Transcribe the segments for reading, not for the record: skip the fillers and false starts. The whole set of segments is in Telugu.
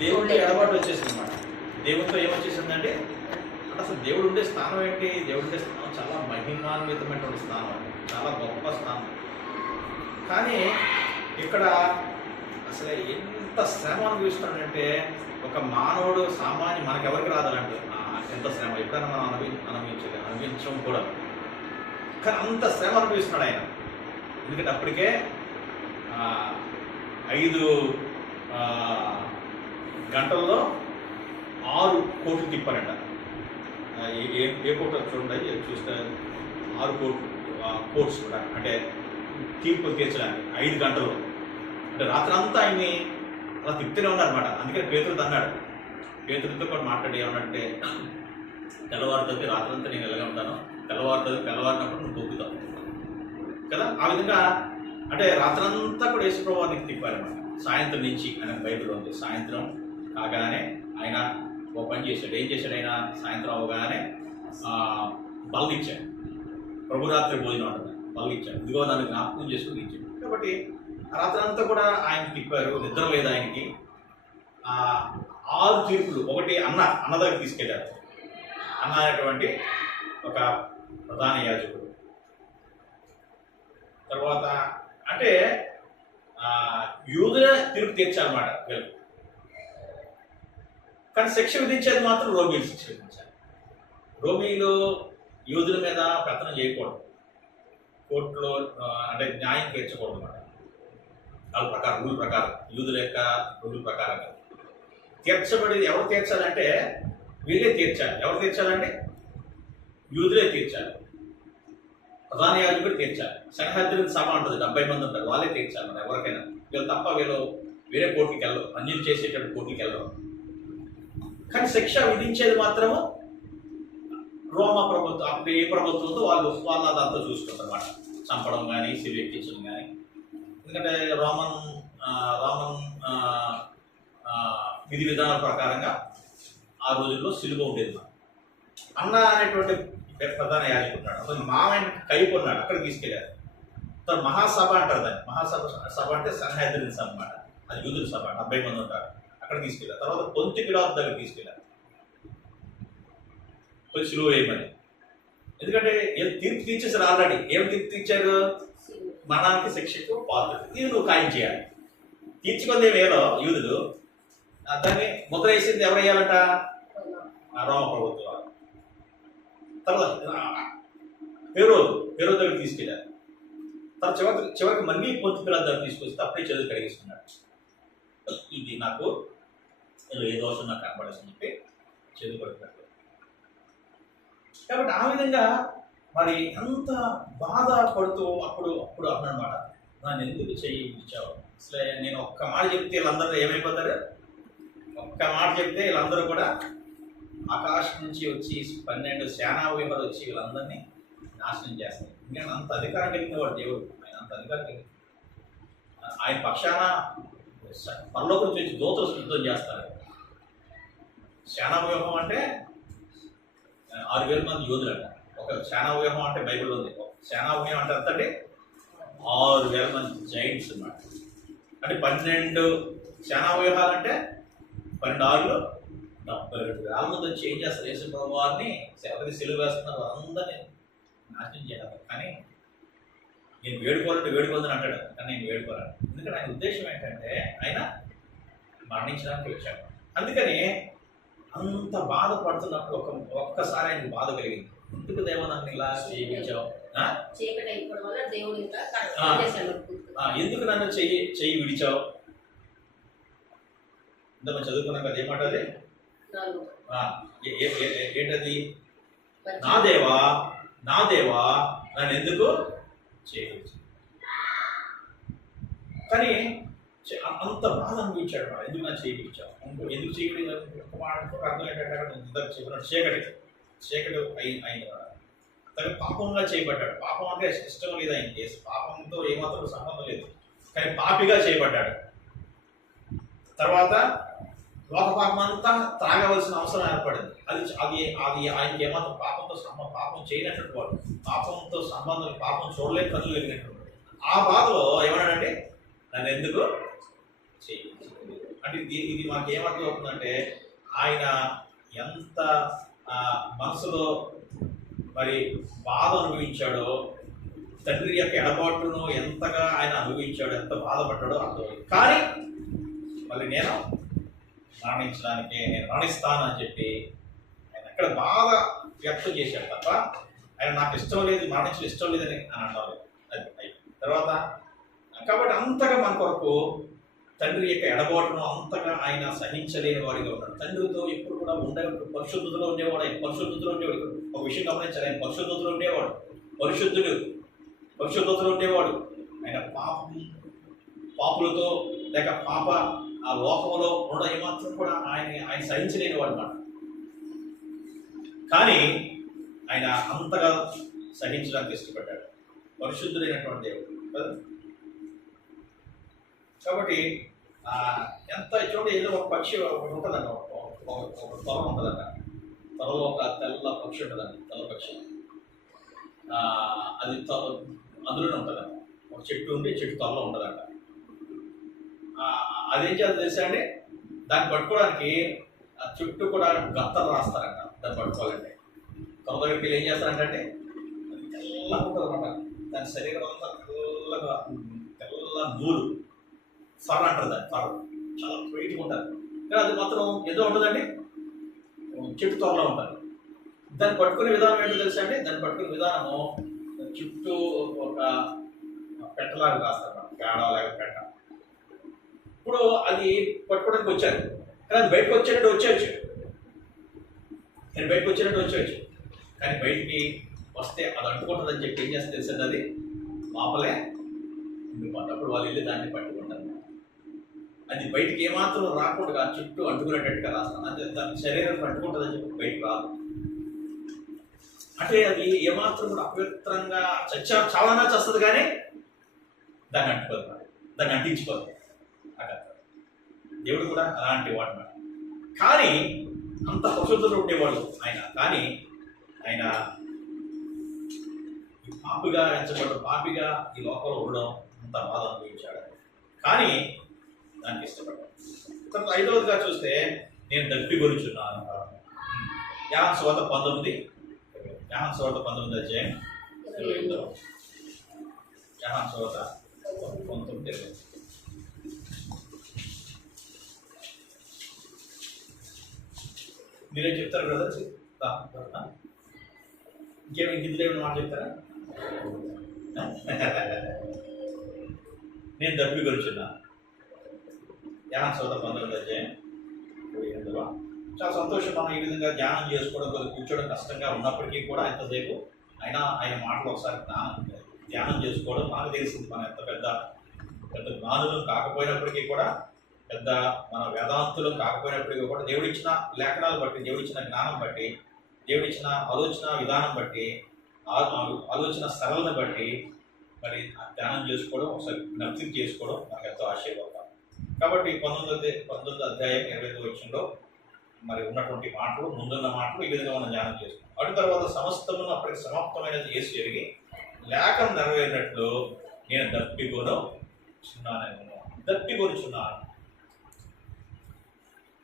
దేవుడితో ఎడబాటు వచ్చేసింది అన్నమాట. దేవుడితో ఏమొచ్చేసిందంటే అసలు దేవుడు ఉండే స్థానం ఏంటి? దేవుడు ఉండే స్థానం చాలా మహిమాన్వితమైనటువంటి స్థానం, చాలా గొప్ప స్థానం. కానీ ఇక్కడ అసలు ఎంత శ్రమ అనుభవిస్తున్నాడంటే ఒక మానవుడు సామాన్య మనకెవరికి రాదాలంటే ఎంత శ్రమ ఎప్పుడైనా మనం అనుభవించం కూడా. కానీ అంత శ్రమ అనుభవిస్తున్నాడు ఆయన. ఎందుకంటే అప్పటికే 5 గంటల్లో 6 కోట్లు తిప్పారంట. ఏ కోట చూడండి, చూస్తే 6 కోట్స్ కూడా, అంటే తీర్పులు తీర్చడానికి 5 గంటల్లో. అంటే రాత్రి అంతా ఆయన్ని అలా తిప్పుతూనే ఉన్నారన్నమాట. అందుకని పేతురుతో అన్నాడు, పేతురుతో కూడా మాట్లాడి ఏమన్నంటే తెల్లవారుతుంది రాత్రి అంతా నేను ఎలాగే ఉంటాను, తెల్లవారినప్పుడు నువ్వు తొక్కుతావు కదా. ఆ విధంగా అంటే రాత్రంతా కూడా యేసుప్రభువానికి తిప్పారన్నమాట. సాయంత్రం నుంచి ఆయన బైబిల్లో ఉంది, సాయంత్రం కాగానే ఆయన ఒక పని చేశాడు. ఏం చేశాడు ఆయన? సాయంత్రం అవగానే బల్ల ఇచ్చాడు. ప్రభురాత్రి భోజనం అంటారు, బల్ల ఇచ్చాడు. ఇదిగో నన్ను జ్ఞాపకం చేసుకుని ఇచ్చాడు. కాబట్టి ఆ రాత్రి అంతా కూడా ఆయన తిప్పారు, నిద్ర లేదు ఆయనకి. 6 తీర్పులు. ఒకటి అన్న దగ్గర తీసుకెళ్ళారు. అన్న అనేటువంటి ఒక ప్రధాన యాజకుడు. తర్వాత అంటే యూదుల తీర్పు తీర్చాలన్నమాట వీళ్ళకి. కానీ శిక్ష విధించేది మాత్రం రోమీలు శిక్ష విధించాలి. రోమీలు యూదుల మీద పెత్తనం చేయకూడదు, కోర్టులో అంటే న్యాయం తీర్చకూడదు అన్నమాట. వాళ్ళ ప్రకారం, రూల్ ప్రకారం, యూదుల యొక్క రూల్ ప్రకారంగా తీర్చబడేది ఎవరు తీర్చాలంటే వీళ్ళే తీర్చాలి. ఎవరు తీర్చాలంటే యూదులే తీర్చాలి. ప్రధాన యాజకుడు తీర్చాలి. సన్హెద్రిన్ సభ ఉంటుంది, 70 మంది ఉంటారు, వాళ్ళే తీర్చాలి మరి ఎవరికైనా. వీళ్ళు తప్ప వీళ్ళు వేరే కోర్టుకి వెళ్ళరు, అన్యులు చేసేటప్పుడు కోర్టుకి వెళ్ళరు. కానీ శిక్ష విధించేది మాత్రము రోమా ప్రభుత్వం. అప్పుడు ఏ ప్రభుత్వంతో వాళ్ళు అదంతా చూసుకుంటారు అన్నమాట. చంపడం కానీ, సిలువెక్కించడం కానీ. ఎందుకంటే రోమన్ విధి విధానాల ప్రకారంగా ఆ రోజుల్లో సిలువ ఉండేది. అన్న అనేటువంటి ప్రధాన యాజకున్నాడు, అతను మామైన కైపు ఉన్నాడు, అక్కడ తీసుకెళ్ళారు. తను మహాసభ అంటారు దాన్ని. సభ అంటే సన్హెద్రిన్ సభ అన్నమాట. అది యూదుల సభ, 70 మంది ఉంటారు, అక్కడ తీసుకెళ్ళారు. తర్వాత పొంతి పిలాతు దగ్గర తీసుకెళ్ళారు, కొంచెం సిలువ వేయమని. ఎందుకంటే తీర్పు తీర్చేసారు ఆల్రెడీ. ఏం తీర్పు తీర్చారు? మరణానికి శిక్షకు పాత్ర, ఇది నువ్వు ఖాయం చేయాలి. తీర్చుకుంది వేలో యూదులు, దాన్ని ముద్ర వేసింది ఎవరు వేయాలంట? రోమ ప్రభుత్వం. తర్వాత హేరోదు దగ్గర తీసుకెళ్ళారు. తర్వాత చివరికి మళ్ళీ పొంతి పిల్లల దగ్గర తీసుకొస్తే అప్పుడే చదువు కలిగిస్తున్నాడు. ఇది నాకు ఏ దోషం నాకు కనబడేసి చెప్పి చదువు పడుతున్నాడు. కాబట్టి ఆ విధంగా మరి ఎంత బాధ పడుతూ అప్పుడు అన్నమాట, నన్ను ఎందుకు చెయ్యి ఇచ్చావు? అసలే నేను ఒక్క మాట చెప్తే వీళ్ళందరూ ఏమైపోతారు? ఒక్క మాట చెప్తే వీళ్ళందరూ కూడా ఆకాశం నుంచి వచ్చి 12 సేనా వ్యూహాలు వచ్చి వీళ్ళందరినీ నాశనం చేస్తారు. ఎందుకంటే అంత అధికారం కలిగిన వాడు దేవుడు. ఆయన అంత అధికారం కలిగి ఆయన పక్షాన పరలోకం నుంచి వచ్చి దూతలు యుద్ధం చేస్తారు. సేనా వ్యూహం అంటే 6,000 మంది యోధులు అంట. ఒక సేనా వ్యూహం అంటే బైబిల్ ఉంది. సేనా వ్యూహం అంటే అంతండి 6,000 మంది జైంట్స్ అన్నమాట. అంటే 12 సేనా వ్యూహాలు అంటే 12 ఆరులు 72,000 మంది వచ్చి ఏం చేస్తారు? యేసుప్రభు వారిని ఎవరికి సిలువ వేస్తున్నారు అందరినీ నాశనం చేయాలి. కానీ నేను వేడుకోదని అంటాడు, కానీ నేను వేడుకోరాను. ఎందుకంటే ఆయన ఉద్దేశం ఏంటంటే ఆయన మరణించడానికి వచ్చాడు. అందుకని అంత బాధపడుతున్నప్పుడు ఒక్కసారి ఆయనకు బాధ కలిగింది. ఎందుకు దేవా నన్ను ఇలా చేయించావు? ఎందుకు నన్ను చెయ్యి విడిచావు? ఇంత మనం చదువుకున్నాం కదా, ఏమంటది? ఏంటది? నా దేవా నన్ను ఎందుకు చేయించు? కానీ అంత బాధ అనిపించాడు. ఎందుకు నన్ను చేయించావు? ఎందుకు చేయలేదు? అర్థం ఏంటంటే చీకటి అయింది. తను పాపంగా చేయబడ్డాడు. పాపం అంటే ఇష్టం లేదు ఆయనకి, పాపంతో ఏమాత్రం సంబంధం లేదు, కానీ పాపిగా చేయబడ్డాడు. తర్వాత లోక పాపం అంతా త్రాగవలసిన అవసరం ఏర్పడింది. అది ఆయనకి ఏమాత్రం పాపం చేయనటువంటి వాడు, పాపంతో సంబంధం, పాపం చూడలేని కళ్ళు వెళ్ళినటువంటి ఆ బాధలో ఏమన్నాడంటే నన్ను ఎందుకు చేయించింది. అంటే ఇది మాకు ఏమర్థం అవుతుందంటే ఆయన ఎంత మనసులో మరి బాధ అనుభవించాడో, తండ్రి యొక్క ఎడబాటును ఎంతగా ఆయన అనుభవించాడో, ఎంత బాధపడ్డాడో అర్థమైంది. కానీ మళ్ళీ నేను మరణిస్తాను అని చెప్పి ఆయన అక్కడ బాగా వ్యక్తం చేశాడు తప్ప ఆయన నాకు ఇష్టం లేదు, మరణించడం ఇష్టం లేదని అని అన్నారు. అది తర్వాత కాబట్టి అంతగా మన కొరకు తండ్రి యొక్క ఎడబాటును అంతగా ఆయన సహించలేని వాడిగా ఉన్నాడు. తండ్రితో ఎప్పుడు కూడా పరిశుద్ధతలో ఉండేవాడు. ఆయన పరిశుద్ధతలో ఉండేవాడు. ఒక విషయం గమనించాలి, ఆయన పరిశుద్ధతలో ఉండేవాడు, పరిశుద్ధతలో ఉండేవాడు. ఆయన పాపులతో లేక పాప ఆ లోకంలో ఉన్న ఏమాత్రం కూడా ఆయన సహించలేని వాడు అన్నమాట. కానీ ఆయన అంతగా సహించడానికి ఇష్టపడ్డాడు, పరిశుద్ధుడైనటువంటి దేవుడు కదా. కాబట్టి ఎంత చూడండి, ఏదో ఒక పక్షి ఒకటి ఉంటుందండి, ఒక తొలం ఉంటుందంట. త్వరలో ఒక తెల్ల పక్షి ఉంటుందండి, తెల్ల పక్షి. అది అందులోనే ఉంటుందంట. ఒక చెట్టు ఉండి చెట్టు త్వరలో ఉంటుందంట. అదేం చేయాలి తెలుసా అండి, దాన్ని పట్టుకోవడానికి చుట్టూ కూడా గత్తలు రాస్తారంట. దాన్ని పట్టుకోవాలంటే త్వర దగ్గరికి వెళ్ళి ఏం చేస్తారంటే తెల్లగా ఉంటుంది అనమాట. దాని శరీరం అంతా తెల్ల నూలు ఫర్ అంటారు. దాన్ని ఫర్ చాలా వెయిట్గా ఉంటుంది. కానీ అది మాత్రం ఏదో ఉంటుందండి, చెట్టు త్వరలో ఉంటుంది. దాన్ని పట్టుకునే విధానం ఏంటో తెలుసా అండి, దాన్ని పట్టుకునే విధానము చుట్టూ ఒక పెట్టలాగా రాస్తారు, పేడ లేక పెట్ట. ఇప్పుడు అది పట్టుకోవడానికి వచ్చారు, కానీ అది బయటకు వచ్చేయచ్చు. కానీ బయటికి వస్తే అది అంటుకుంటుందని చెప్పి ఏం చేస్తే తెలిసింది, అది లోపలే ఉండిపోతుంది. వాళ్ళు వెళ్ళి దాన్ని పట్టుకుంటారు. అది బయటికి ఏమాత్రం రాకుండా చుట్టూ అంటుకునేటట్టుగా రాస్తాను. అంటే దాని శరీరం పట్టుకుంటుందని చెప్పి బయటకు రాదు. అంటే అది ఏమాత్రం కూడా అపవిత్రంగా చాలా చేస్తుంది, కానీ దాన్ని అంటుకోదు, దాన్ని అంటించుకోదు. దేవుడు కూడా అలాంటి వాడు. కానీ అంత పరిశుద్ధులు ఉండేవాడు ఆయన. కానీ ఆయన పాపిగా ఎంచబడ్డ, పాపిగా ఈ లోకంలో ఉండడం అంత బాధ అనుభవించాడు. కానీ దానికి ఇష్టపడ్డాడు. తర్వాత 5వదిగా చూస్తే నేను దప్పిగొలుచున్నాను. యోహాను సువార్త 19 అధ్యాయం 28. యోహాను సువార్త 19. మీరేం చెప్తారు బ్రదర్? ఇందులో ఏమైనా మాట చెప్తారా? నేను దప్పిగొలుచున్నా. యోహాను సువార్త 19 అధ్యాయం 28. చాలా సంతోషం. మనం ఈ విధంగా ధ్యానం చేసుకోవడం, కొద్దిగా కూర్చోవడం కష్టంగా ఉన్నప్పటికీ కూడా ఎంతసేపు ఆయన మాటలు ఒకసారి ధ్యానం చేసుకోవడం మనకు తెలిసింది. మన ఎంత పెద్ద జ్ఞానులు కాకపోయినప్పటికీ కూడా, పెద్ద మన వేదాంతులు కాకపోయినప్పటికీ కూడా, దేవుడిచ్చిన లేఖనాలు బట్టి, దేవుడిచ్చిన జ్ఞానం బట్టి, దేవుడిచ్చిన ఆలోచన విధానం బట్టి, ఆలోచన సరళను బట్టి మరి ధ్యానం చేసుకోవడం, ఒకసారి జ్ఞప్తికి చేసుకోవడం మనకు ఎంతో ఆశీర్వాదం. కాబట్టి 19 అధ్యాయం 25వ వచనంలో మరి ఉన్నటువంటి మాటలు, ముందున్న మాటలు ఈ విధంగా మనం ధ్యానం చేసుకున్నాం. అటు తర్వాత సమస్తమును అప్పటికి సమాప్తమైనది యేసు జరిగి లేఖనం నెరవేరినట్లు నేను దప్పిగొనుచున్నాను.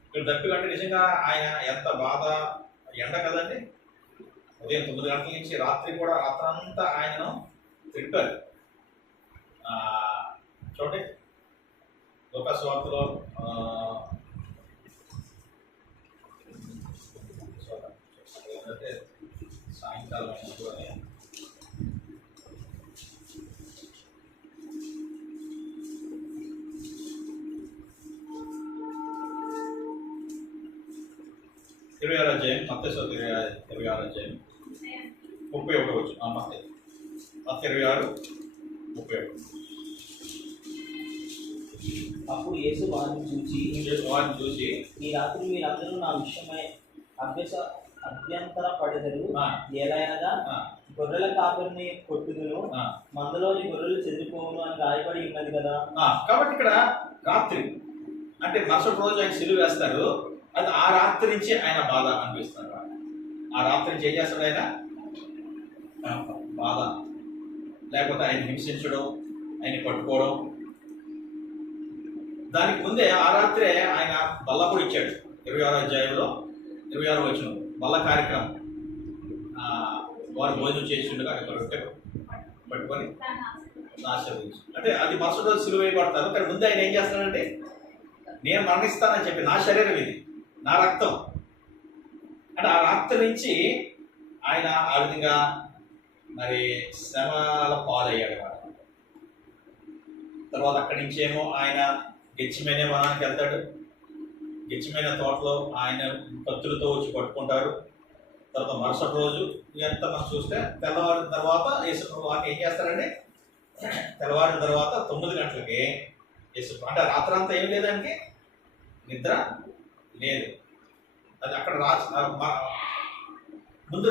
ఇక్కడ దప్పిక అంటే నిజంగా ఆయన ఎంత బాధ, ఎండ కదండి. ఉదయం 9 గంటల నుంచి రాత్రంతా ఆయనను తిప్పారు. చూడండి లూకా సువార్తలో సాయంకాలం అయినట్టుగానే 26వ అధ్యాయం, మత్తయి సువార్త 26వ అధ్యాయం 31వ వచనం. మత్తయి 26:31. అప్పుడు యేసు వారిని చూసి ఈ రాత్రి మీరందరూ నా విషయమై అభ్యంతర పడెదరు. ఏలైనగా గొర్రెల కాపరిని కొట్టుదును, మందలోని గొర్రెలు చెదిరిపోవును అని రాయబడి ఉన్నది కదా. కాబట్టి ఇక్కడ రాత్రి అంటే మరుసటి రోజు ఆయన సిలువ వేస్తారు. అది ఆ రాత్రి నుంచి ఆయన బాధ అనిపిస్తున్నాడు. ఆ రాత్రి నుంచి ఏం చేస్తాడు ఆయన? బాధ, లేకపోతే ఆయన హింసించడం, ఆయన పట్టుకోవడం, దానికి ముందే ఆ రాత్రే ఆయన బల్ల కూడా ఇచ్చాడు. 26వ అధ్యాయంలో 26వ వచనం బల్ల కార్యక్రమం. వారు భోజనం చేసి ఉండగా అక్కడ రొట్టె పట్టుకొని ఆశీర్వదించు. అంటే అది మరుసటి రోజు సిలువ వేయబడతారు. కానీ ముందు ఆయన ఏం చేస్తాడంటే, నేను మరణిస్తానని చెప్పి, నా శరీరం ఇది, నా రక్తం అంటే ఆ రక్తం నుంచి ఆయన ఆ విధంగా మరి శ్రమల పాలయ్యాడు. తర్వాత అక్కడి నుంచి ఏమో ఆయన గెచ్చిమైన వనానికి వెళ్తాడు. గెచ్చిమైన తోటలో ఆయన కత్తులతో వచ్చి పట్టుకుంటారు. తర్వాత మరుసటి రోజు ఎంత మనం చూస్తే తెల్లవారిన తర్వాత యేసుప్రభు వారిని ఏం చేస్తారంటే, తెల్లవారిన తర్వాత 9 గంటలకి యేసు అంటే రాత్రంతా ఏం లేదంటే నిద్ర లేదు. అది అక్కడ ముందు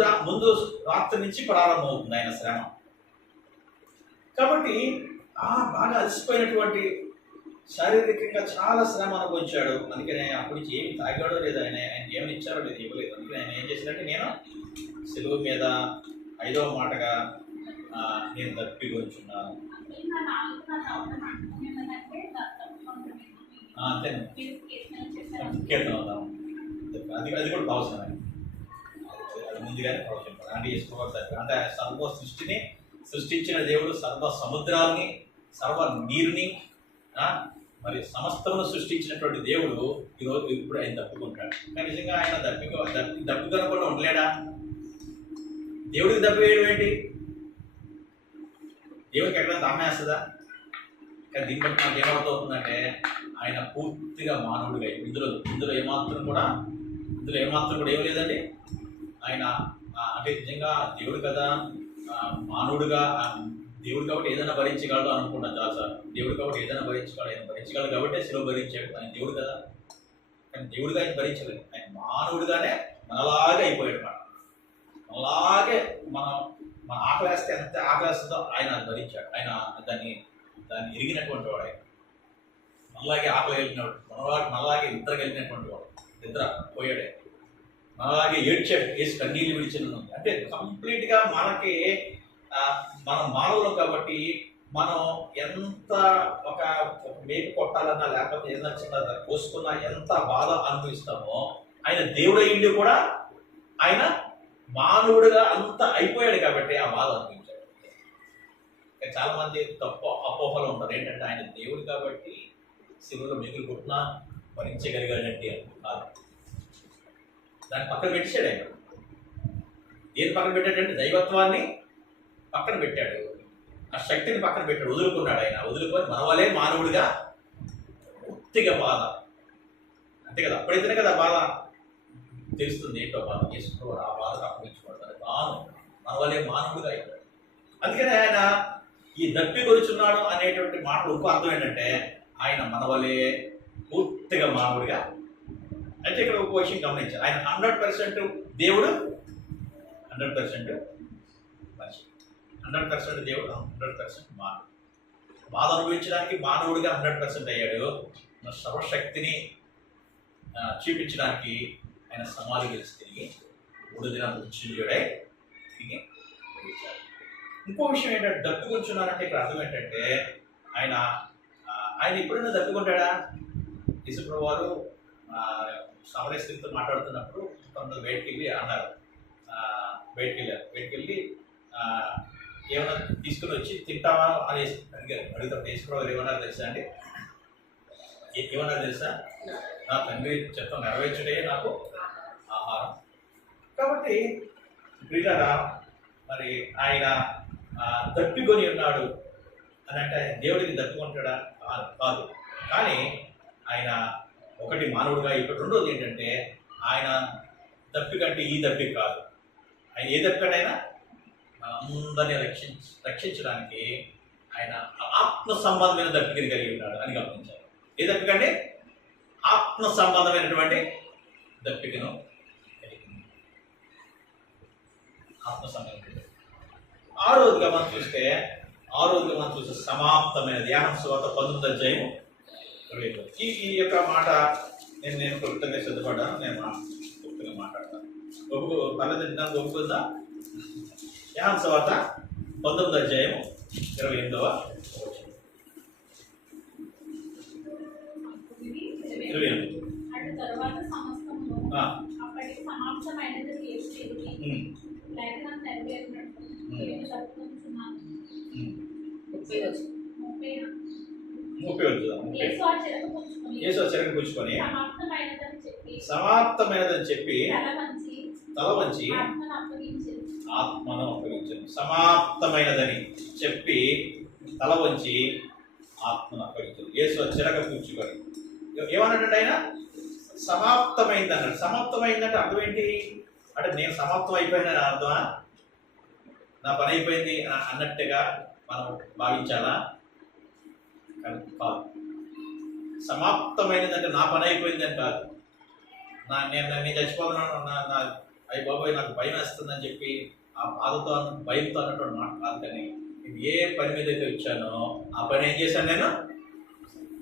రాత్రి నుంచి ప్రారంభమవుతుంది ఆయన శ్రమ. కాబట్టి బాగా అలసిపోయినటువంటి, శారీరకంగా చాలా శ్రమ అనుభవించాడు. అందుకని అప్పటి నుంచి ఏమి తాగాడో లేదు, ఆయనకి ఏమైనా ఇచ్చారో లేదు, ఇవ్వలేదు. అందుకని ఆయన ఏం చేశాడంటే, నేను సెలువు మీద 5వ మాటగా నేను దప్పికొంచున్నాను. అంతే కీర్తన అవుతాం. అది కూడా అవసరం. అది ముందుగానే అవసరం. అంటే వేసుకోవాలి. అంటే సర్వ సృష్టిని సృష్టించిన దేవుడు, సర్వ సముద్రాలని, సర్వ నీరుని, మరి సమస్తమును సృష్టించినటువంటి దేవుడు ఈరోజు ఇప్పుడు ఆయన దప్పుకుంటాడు. కానీ నిజంగా ఆయన దప్పు కనకుండా ఉండలేడా? దేవుడికి దప్పు వేయడం ఏంటి? దేవుడికి ఎక్కడ దామేస్తుందా? కానీ దీన్ని బట్టి మనకు ఏమవుతుందంటే, ఆయన పూర్తిగా మానవుడిగా ఇందులో ఏమాత్రం కూడా ఏం లేదండి. ఆయన అంటే నిజంగా దేవుడు కదా, మానవుడిగా దేవుడు కాబట్టి ఏదైనా భరించగలడు అనుకుంటాను చాలాసార్లు. దేవుడు కాబట్టి ఏదైనా భరించగలడు కాబట్టి శిలువ భరించాడు. ఆయన దేవుడు కదా, కానీ దేవుడిగా ఆయన భరించలేదు. ఆయన మానవుడిగానే మనలాగే అయిపోయాడు. మనలాగే మన ఆకలేస్తే ఎంత ఆకలేస్తుందో ఆయన భరించాడు. ఆయన దాన్ని ఎరిగినటువంటి వాడు. ఆయన మనలాగే ఆకలి వెళ్ళినవాడు, మనలాగే నిద్ర కలిగినటువంటి వాడు. నిద్ర పోయాడే, మనలాగే ఏడ్చాడు, వేసి కన్నీళ్ళు విడిచిన. అంటే కంప్లీట్గా మనం మానవులం కాబట్టి మనం ఎంత ఒక మేకు కొట్టాలన్నా, లేకపోతే ఏదైనా చిన్న కోసుకున్నా ఎంత బాధ అనుభవిస్తామో, ఆయన దేవుడు అయ్యిండి కూడా ఆయన మానవుడిగా అంత అయిపోయాడు కాబట్టి ఆ బాధ అనిపించాడు. చాలా మంది తప్పు అపోహలు ఉంటారు. ఏంటంటే ఆయన దేవుడు కాబట్టి శివుడు మిగులు పుట్టినా భరించగలిగాడంటే కాదు. దాన్ని పక్కన పెట్టాడు ఆయన. ఏది పక్కన పెట్టాడంటే దైవత్వాన్ని పక్కన పెట్టాడు, ఆ శక్తిని పక్కన పెట్టాడు, వదులుకున్నాడు. ఆయన వదులుకొని మనవలే మానవుడిగా పూర్తిగా బాధ. అంతే కదా, అప్పుడైతేనే కదా బాధ తెలుస్తుంది ఏంటో బాధ చేసుకోవాలి. ఆ బాధకు అప్పగించుకోవడతారు. మనవలే మానవుడిగా అయిపోయాడు. అందుకని ఆయన ఈ దప్పికొలుచున్నాడు అనేటువంటి మాటలు ఇంకో అర్థం ఏంటంటే, ఆయన మనవలే పూర్తిగా మానవుడిగా. అయితే ఇక్కడ ఒక విషయం గమనించారు, ఆయన 100% దేవుడు, 100% మనిషి. 100% దేవుడు, 100% మానవుడు. బాధ అనుభవించడానికి మానవుడిగా 100% అయ్యాడు. సర్వశక్తిని చూపించడానికి ఆయన సమాధి గెలిచి తిరిగి 3 దినాలు మృత్యుంజయుడై తిరిగి లేచాడు. ఇంకో విషయం ఏంటంటే, దప్పుకొంచున్నారంటే ఇక్కడ అర్థం ఏంటంటే, ఆయన ఎప్పుడైనా దప్పుకుంటాడా? యేసుప్రభువు వారు సమరయ స్త్రీతో మాట్లాడుతున్నప్పుడు కొంత బయటికి వెళ్ళి అన్నారు, బయటికి వెళ్ళి ఏమైనా తీసుకుని వచ్చి తింటావా అని అడుగుతారు. యేసుప్రభువు వారు ఏమన్నారు తెలుసా అండి? ఏమన్నారు తెలుసా? నా తండ్రి చిత్తం నెరవేర్చుడే నాకు ఆహారం. కాబట్టి ప్రియులారా, మరి ఆయన దప్పికొని ఉన్నాడు అని అంటే ఆయన దేవుడికి దప్పుకుంటాడా? కాదు. కానీ ఆయన ఒకటి మానవుడిగా ఇప్పుడు, రెండోది ఏంటంటే ఆయన దప్పి కంటే ఈ దప్పి కాదు. ఆయన ఏ దప్పికైనా అందరినీ రక్షించడానికి ఆయన ఆత్మ సంబంధమైన దప్పికని కలిగి ఉన్నాడు అని గమనించారు. ఏ దప్పికంటే ఆత్మ సంబంధమైనటువంటి దప్పికను కలిగి ఆత్మ సంబంధం. ఆరోజుగా మనం చూస్తే సమాప్తమైన యోహాను సువార్త 19వ అధ్యాయము. ఈ యొక్క మాట నేను క్లుప్తంగా సిద్ధపడ్డాను. నేను క్లుప్తంగా మాట్లాడతాను. పర్లేదు, నాకు ఒప్పుకుందా? యోహాను సువార్త 19వ అధ్యాయము 28వ వచనం. లేఖనం నెరవేరినట్టు నేను చెప్పుకుంటున్నాను. 30 యేసు ఆ చిరక పుచ్చుకొని సమాప్తమైనదని చెప్పి తల వంచి ఆత్మను ఆత్మను అప్పగించెను. అప్పగించను. సమాప్తమైనదని చెప్పి తల వంచి ఆత్మను అప్పగించను. యేసు చిరక పుచ్చుకొని ఏమన్నాడు ఆయన? సమాప్తమైంది అన్నాడు. సమాప్తమైందంటే అర్థం ఏంటి? అంటే నేను సమాప్తం అయిపోయినని అర్థమా? నా పని అయిపోయింది అన్నట్టుగా మనం భావించాలా? కాదు. సమాప్తమైనదంటే నా పని అయిపోయింది అని కాదు. నేను చచ్చిపోతున్నాను, నా అయ్యి బాబోయ్ నాకు భయం వేస్తుందని చెప్పి ఆ బాధతో భయంతో అన్నటువంటి మాట కాదు. కానీ నేను ఏ పని మీద అయితే వచ్చానో ఆ పని ఏం చేశాను? నేను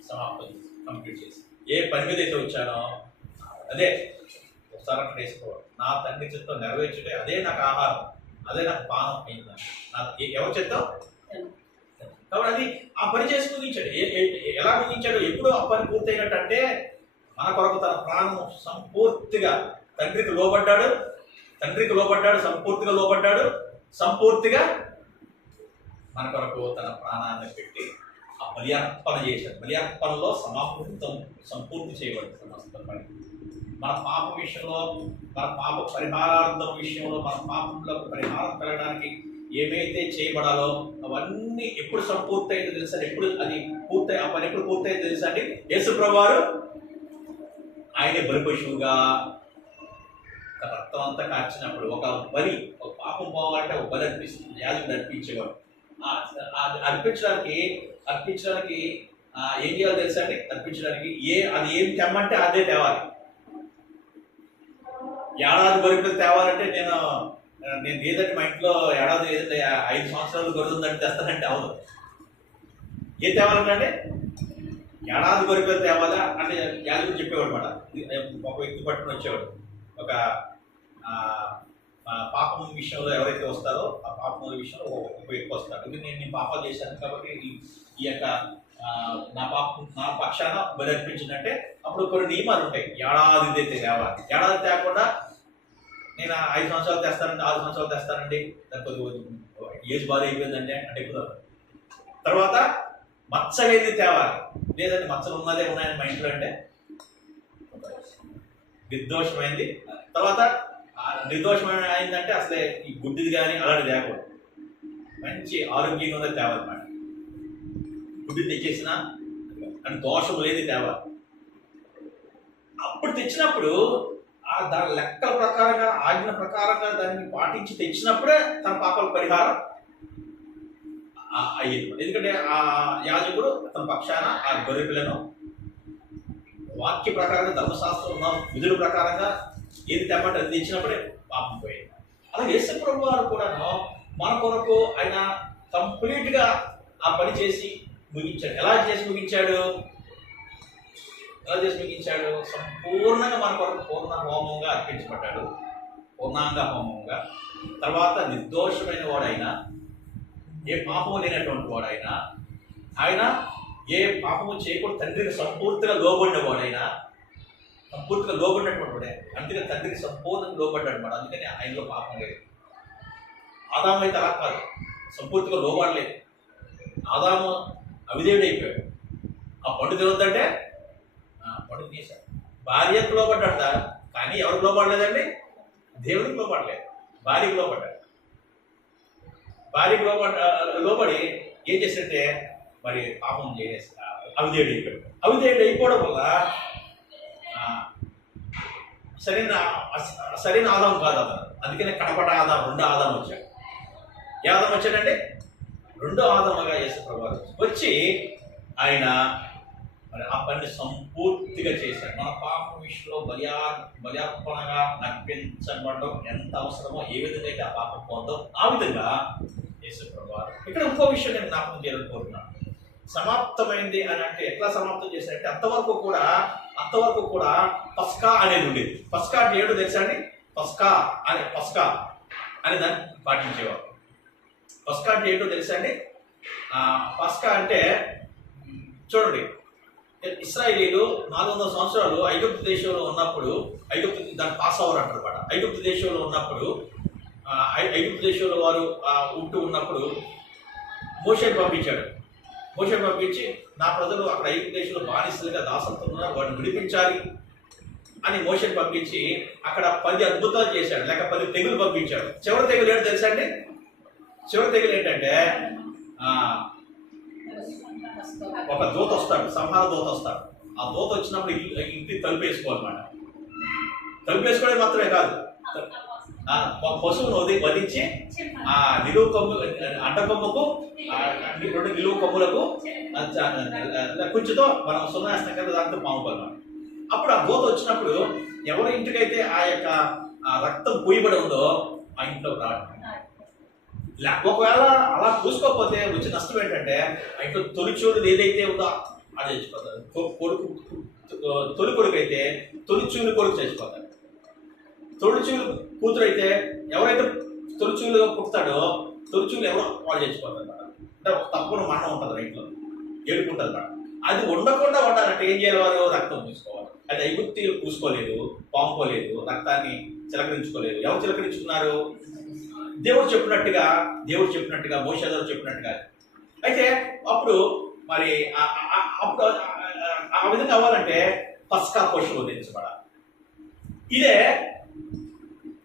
సమాప్తం కంప్లీట్ చేసి ఏ పని మీద అయితే వచ్చానో అదే ఒకసారి అక్కడ వేసుకోవాలి. నా తండ్రి చిత్తం నెరవేర్చుటే అదే నాకు ఆహారం, అదే నాకు పానం అయిందని. నాకు ఎవరు చిత్తం? కాబట్టి అది ఆ పని చేసి ముగించాడు. ఎలా ముగించాడు? ఎప్పుడు ఆ పని పూర్తయినట్టు అంటే మన కొరకు తన ప్రాణం సంపూర్తిగా తండ్రికి లోబడ్డాడు, సంపూర్తిగా లోబడ్డాడు, సంపూర్తిగా మన కొరకు తన ప్రాణాన్ని పెట్టి ఆ బలియార్పణ చేశాడు. బలియార్పణలో సంపూర్తి చేయబడింది సమస్త పని. మన పాప విషయంలో, మన పాప పరిహారార్థం విషయంలో, మన పాపంలో పరిహారం కలగడానికి ఏమైతే చేయబడాలో అవన్నీ ఎప్పుడు సంపూర్తి అయితే తెలుసా? ఎప్పుడు అది పూర్తయి ఆ పని ఎప్పుడు పూర్తయింది తెలుసా అండి? యేసు ప్రభువారు ఆయనే బలి పశువుగా రక్తం అంతా కార్చినప్పుడు ఒక పాపం పోవాలంటే ఒక బలి అర్పిస్తుంది, యాజకుడు అర్పించేవాడు. అర్పించడానికి ఏం చేయాలో తెలుసా అండి? అర్పించడానికి అది ఏం తెమ్మంటే అదే తేవాలి. ఏడాది గొర్రెలు తేవాలంటే నేను ఏదంటే మా ఇంట్లో ఏడాది ఏదంటే 5 సంవత్సరాలు గొర్రెందంటే తెస్తానంటే అవును. ఏం తేవాలంటే ఏడాది గొర్రెలు తేవాలా అంటే యాజకుడు చెప్పేవాడు అనమాట. ఒక వ్యక్తి పట్టుకుని వచ్చేవాడు. ఒక పాపం విషయంలో ఎవరైతే వస్తారో ఆ పాపం విషయంలో ఒక వ్యక్తి వస్తాడు. ఇది నేను పాపాలు చేశాను కాబట్టి ఈ యొక్క నా పక్షాన బలి అర్పించిందంటే అప్పుడు కొన్ని నియమాలు ఉంటాయి. ఏడాది అయితే తేవాలి. ఏడాది తేకుండా నేను 5 సంవత్సరాలు తెస్తానండి, 6 సంవత్సరాలు తెస్తానండి, దాని కొద్దిగా ఏజ్ బాగా అయిపోయిందంటే అంటే ఎక్కువ. తర్వాత మచ్చలేది తేవాలి. లేదంటే మచ్చలు ఉన్నాయని మా ఇంట్లో అంటే నిర్దోషమైంది. తర్వాత నిర్దోషమైన అయిందంటే అసలే ఈ గుడ్డిది కానీ అలాంటి లేకూడదు. మంచి ఆరోగ్యంగా ఉన్నది తేవాలన్నమాట. గుడ్డి తెచ్చేసిన అని దోషం లేదు తేవాలి. అప్పుడు తెచ్చినప్పుడు దాని లెక్కల ప్రకారంగా ఆజ్ఞ ప్రకారంగా దాన్ని పాటించి తెచ్చినప్పుడే తన పాపాల పరిహారం అయ్యింది. ఎందుకంటే ఆ యాజకుడు తన పక్షాన ఆ గొర్రె పిల్లను వాక్య ప్రకారంగా ధర్మశాస్త్రం ఉన్న విధుల ప్రకారంగా ఏది తెమ్మంటే అది తెచ్చినప్పుడే పాపం పోయింది. అలాగే యేసు ప్రభు వారు కూడాను మన కొరకు ఆయన కంప్లీట్గా ఆ పని చేసి ముగించాడు. ఎలా చేసి ముగించాడు? సంపూర్ణంగా మన కొరకు పూర్ణ హోమంగా అర్పించబడ్డాడు. పూర్ణాంగ హోమంగా. తర్వాత నిర్దోషమైన వాడైనా, ఏ పాపము లేనటువంటి వాడైనా, ఆయన ఏ పాపము చేయకుండా తండ్రికి సంపూర్తిగా లోబడిన వాడైనా, సంపూర్తిగా లోబడినటువంటి వాడే. అందుకని తండ్రికి సంపూర్ణంగా లోబడ్డాడు అన్నమాట. అందుకని ఆయనలో పాపం లేదు. ఆదాము అయితే అలా కాదు, సంపూర్తిగా లోబడలేదు. ఆదాము అవిధేయుడు అయిపోయాడు. ఆ పండు తినొద్దంటే పండు తీశాడు. భార్యకు లోబడ్డాడు, కానీ ఎవరికి లోబడలేదండి? దేవుడికి లోబడలేదు, భార్యకు లోబడ్డాడు. భార్యకు లోబడి ఏం చేసినట్టే మరి పాపం చేసి అవిధేయుడు అయిపోయాడు. అవిధేయుడు అయిపోవడం వల్ల సరైన ఆదాం కాదు అతను. అందుకనే కడపట ఆదాం, 2వ ఆదాం వచ్చాడు. ఏ ఆదాం వచ్చాడంటే 2వ ఆదాముగా యేసు ప్రభువు వచ్చి ఆయన మరి ఆ పని సంపూర్తిగా చేశాడు. మన పాపం విషయంలో బలియార్పణగా అర్పించబడడం ఎంత అవసరమో, ఏ విధంగా అయితే ఆ పాపం పోతుందో ఆ విధంగా యేసు ప్రభువు ఇక్కడ ఇంకో విషయం నేను జ్ఞాపకం చేయాలనుకుంటున్నాను. సమాప్తమైంది అని అంటే ఎట్లా సమాప్తం చేశారంటే అంతవరకు కూడా పస్కా అనేది ఉండేది. పస్కా అంటే ఏడో తెలుసా అండి? పస్కా అనే దాన్ని పాటించేవారు. పస్కా అంటే ఏంటో తెలుసా అండి? పస్కా అంటే చూడండి, ఇశ్రాయేలీలు 400 సంవత్సరాలు ఐగుప్తు దేశంలో ఉన్నప్పుడు, దాన్ని పాస్ ఓవర్ అంటారు. ఐగుప్తు దేశంలో ఉన్నప్పుడు ఐగుప్తు దేశంలో వారు ఉంటూ ఉన్నప్పుడు మోషేని పంపించాడు. మోషేని పంపించి నా ప్రజలు అక్కడ ఐగుప్తు దేశంలో బానిసలుగా దాసత్వం ఉన్నారు, వాడిని విడిపించాలి అని మోషేని పంపించి అక్కడ 10 అద్భుతాలు చేశాడు, లేక 10 తెగులు పంపించాడు. చివరి తెగులు ఏంటో తెలుసా అండి? చివరి తెగులు ఏంటంటే ఒక దూత వస్తాడు, సంహార దూత వస్తాడు. ఆ దూత వచ్చినప్పుడు ఇంటి తలుపు వేసుకోవాలన్నమాట. తలుపు వేసుకోవడం మాత్రమే కాదు, పశువును వధించి నిలువు కొమ్ము అడ్డ కొమ్ముకు 2 నిలువు కొమ్ములకు కుంచుతో మనం సున్నాస్తాం కదా, దాంతో పాముకోవాలి. అప్పుడు ఆ దూత వచ్చినప్పుడు ఎవరి ఇంటికైతే ఆ యొక్క రక్తం పూయబడి ఉందో ఆ ఇంట్లో రాడు. ఒకవేళ అలా పూసుకోకపోతే వచ్చే నష్టం ఏంటంటే ఆ ఇంట్లో తొలిచూరు ఏదైతే ఉందో అది చచ్చిపోతారు. తొలి కొడుకు అయితే తొలిచూరు కొడుకు చచ్చిపోతాడు. తొలిచూలు కూతురు అయితే ఎవరైతే తొలిచూలుగా పుడతాడో తొలిచూలు ఎవరో వాళ్ళు చచ్చిపోతారు. అంటే తప్పకుండా మరణం ఉంటుంది, ఇంట్లో ఏడుకుంటుంది అన్నమాట. అది ఉండకుండా ఉండాలంటే ఏం చేయాలి? వారు రక్తం పూసుకోవాలి. అది ఐగుప్తీలు పూసుకోలేదు, పాముకోలేదు, రక్తాన్ని చిలకరించుకోలేదు. ఎవరు చిలకరించుకున్నారు? దేవుడు చెప్పినట్టుగా మోషే గారు చెప్పినట్టుగా. అయితే అప్పుడు మరి అప్పుడు ఆ విధంగా అవ్వాలంటే పస్కా పశువు వధించబడాలి. ఇదే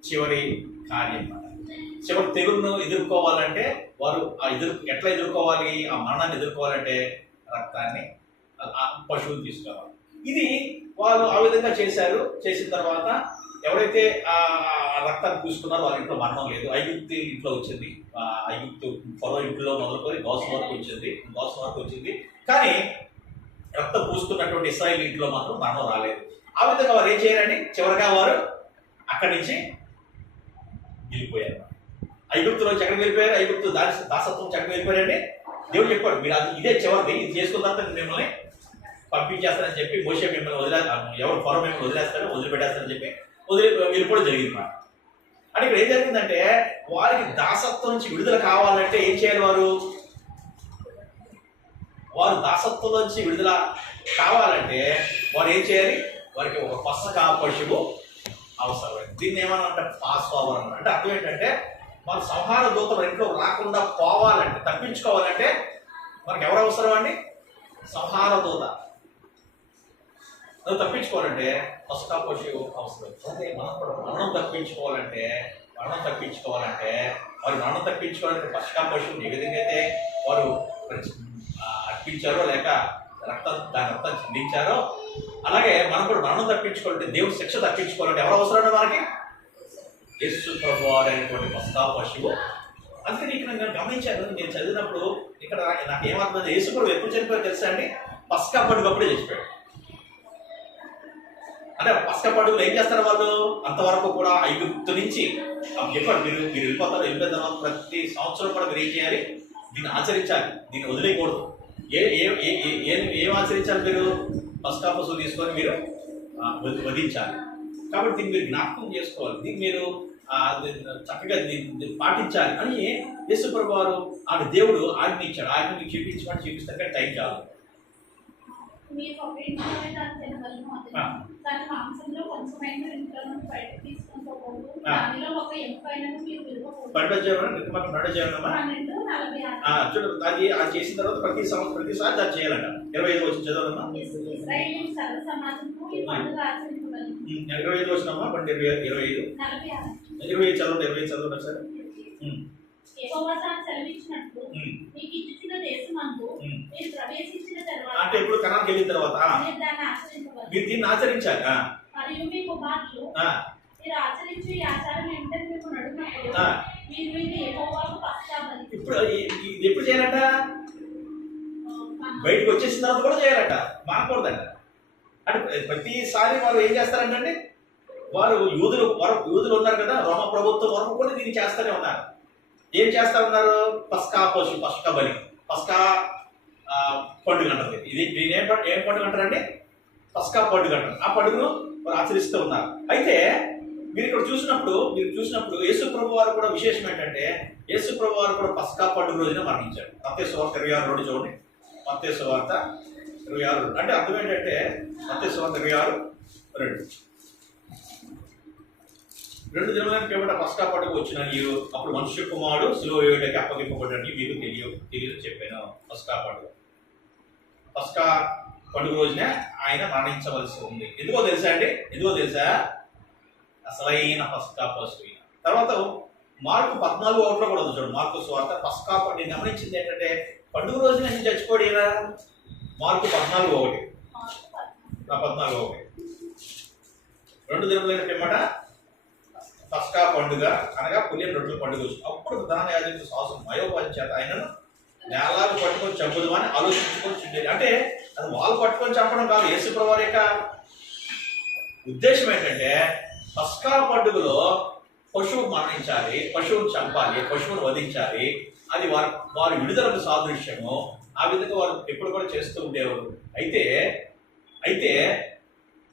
చివరి కార్యం అన్నమాట. చివరి తెగులను ఎదుర్కోవాలంటే వారు ఎట్లా ఎదుర్కోవాలి? ఆ మరణాన్ని ఎదుర్కోవాలంటే రక్తాన్ని పశువుని తీసుకోవాలి. ఇది వాళ్ళు ఆ విధంగా చేశారు. చేసిన తర్వాత ఎవరైతే ఆ రక్తాన్ని పూసుకున్నారో వాళ్ళ ఇంట్లో మరణం లేదు. ఐగుప్తు ఇంట్లో వచ్చింది, ఐగుప్తు ఫరో ఇంట్లో మొదలుకొని గోసం వరకు వచ్చింది. కానీ రక్తం పూసుకున్నటువంటి ఇశ్రాయేలు ఇంట్లో మాత్రం మరణం రాలేదు. ఆ విధంగా వారు ఏం చేయాలండి? చివరిగా వారు అక్కడి నుంచి వెళ్ళిపోయారు. ఐగుప్తులో ఎక్కడికి వెళ్ళిపోయారు? ఐగుప్తు దాసత్వం ఎక్కడికి వెళ్ళిపోయారండి? దేవుడు చెప్పాడు, మీరు ఇది చివరిది, ఇది చేసుకున్న తర్వాత మిమ్మల్ని పంపించేస్తారని చెప్పి మోషే మిమ్మల్ని ఎవరు ఫరో మిమ్మల్ని వదిలిపెట్టేస్తారని చెప్పి వెళ్ళిపోవడం జరిగింది మాట. అంటే ఇక్కడ ఏం జరిగిందంటే వారికి దాసత్వం నుంచి విడుదల కావాలంటే ఏం చేయాలి? వారు దాసత్వం నుంచి విడుదల కావాలంటే వారు ఏం చేయాలి? వారికి ఒక పస్కా పశువు అవసరం. దీన్ని ఏమన్నా అంటే పాస్ ఓవర్ అన్నమాట. అంటే అర్థం ఏంటంటే మన సంహార దూతలు ఇంట్లో రాకుండా పోవాలంటే, తప్పించుకోవాలంటే మనకి ఎవరు అవసరం అండి? సంహార దూత. అది తప్పించుకోవాలంటే పస్కా పశువు అవసరం. అంటే మనం కూడా మరణం తప్పించుకోవాలంటే పస్కా పశువుని ఏ విధంగా అయితే వారు అర్పించారో లేక దాని రక్తం చిందించారో, అలాగే మనం కూడా మరణం తప్పించుకోవాలంటే, దేవుడి శిక్ష తప్పించుకోవాలంటే ఎవరు అవసరం? మనకి యేసు ప్రభువారు అయినటువంటి పస్కా పశువు. అందుకని ఇక్కడ నేను గమనించాను, నేను చదివినప్పుడు ఇక్కడ నాకు ఏమర్థం, యేసు ప్రభు ఎప్పుడు చనిపోయారు తెలుసా అండి? పస్కా పండుగ అప్పుడే చచ్చిపోయాడు. అంటే పస్కా పండుగలు ఏం చేస్తారు వాళ్ళు? అంతవరకు కూడా ఐగుప్తు నుంచి చెప్పాడు, మీరు వెళ్ళిపోతారు. వెళ్ళిపోయిన తర్వాత ప్రతి సంవత్సరం కూడా మీరు ఏం చేయాలి? దీన్ని ఆచరించాలి, దీన్ని వదిలేయకూడదు. ఏం ఆచరించాలి? మీరు పస్కా పశువు తీసుకొని మీరు వధించాలి. కాబట్టి దీన్ని మీరు జ్ఞాపకం చేసుకోవాలి, దీన్ని మీరు చక్కగా పాటించాలి అని యేసు ప్రభు వారు దేవుడు ఆజ్ఞ ఇచ్చాడు. ఆజ్ఞ మీకు చూపిస్తాక టైం చాలు. చూడు, అది చేసిన తర్వాత ప్రతిసారి దాన్ని చేయాలంట. 25 వచ్చిన చదవమ్మా. 25 వచ్చినమ్మా. 25 చదవండి సార్. అంటే ఇప్పుడు కణానికి వెళ్ళిన తర్వాత మీరు దీన్ని ఆచరించాలి. ఇప్పుడు ఇది ఎప్పుడు చేయాలట? బయటకు వచ్చేసిన తర్వాత కూడా చేయాలట, మారకూడదంట. అంటే ప్రతిసారి వారు ఏం చేస్తారంటే, వారు యూదులు ఉన్నారు కదా, రోమ ప్రభుత్వం వరకు కూడా దీన్ని చేస్తూనే ఉన్నారు. ఏం చేస్తా ఉన్నారు? పస్కా బలి, పస్కా పండుగ అంటారు. దీని ఏం పండుగ అంటారండి? పస్కా పండుగ అంటారు. ఆ పండుగను వారు ఆచరిస్తూ ఉన్నారు. అయితే మీరు చూసినప్పుడు యేసు ప్రభు వారు కూడా విశేషం ఏంటంటే, యేసు ప్రభు వారు కూడా పస్కా పండుగ రోజున మరణించారు. మత్తయి సువార్త 26 చూడండి. మత్తయి సువార్త 26 అంటే అర్థం ఏంటంటే, మత్తయి సువార్త 26:2 2 దినములైన పిమ్మట పస్కా పండుగ వచ్చిన నీరు అప్పుడు మనుష్య కుమారుడు సిలువ వేయుటకి అప్పగింపబడ్డని మీకు తెలియదు చెప్పాను. పస్కా పండుగ రోజునే ఆయన మరణించవలసి ఉంది. ఎందుకో తెలుసా అండి? ఎందుకో తెలుసా? అసలైన పస్కా పశువు. తర్వాత మార్కు 14:1 కూడా ఉంది చూడండి. మార్కు సువార్త పస్కా పండుగ గమనించింది ఏంటంటే పండుగ రోజున ఆయన చచ్చిపోయాడా? మార్కు 14:1 2 దినములైన పిమ్మట పస్కా పండుగ అనగా పులియని రొట్టెల పండుగ వచ్చింది. అప్పుడు ప్రధాన యాజకుడు శాసనం మయోపాధి చేత ఆయనను నేలాగా పట్టుకొని చంపుదు అని ఆలోచించుకొని చుండేది. అంటే అది వాళ్ళు పట్టుకొని చంపడం కాదు. యేసుప్రభు వారి యొక్క ఉద్దేశం ఏంటంటే పస్కా పండుగలో పశువు మరణించాలి, పశువును చంపాలి, పశువును వధించాలి. అది వారి విడుదలకు సాదృశ్యము. ఆ విధంగా వారు ఎప్పుడు కూడా చేస్తూ ఉండేవారు. అయితే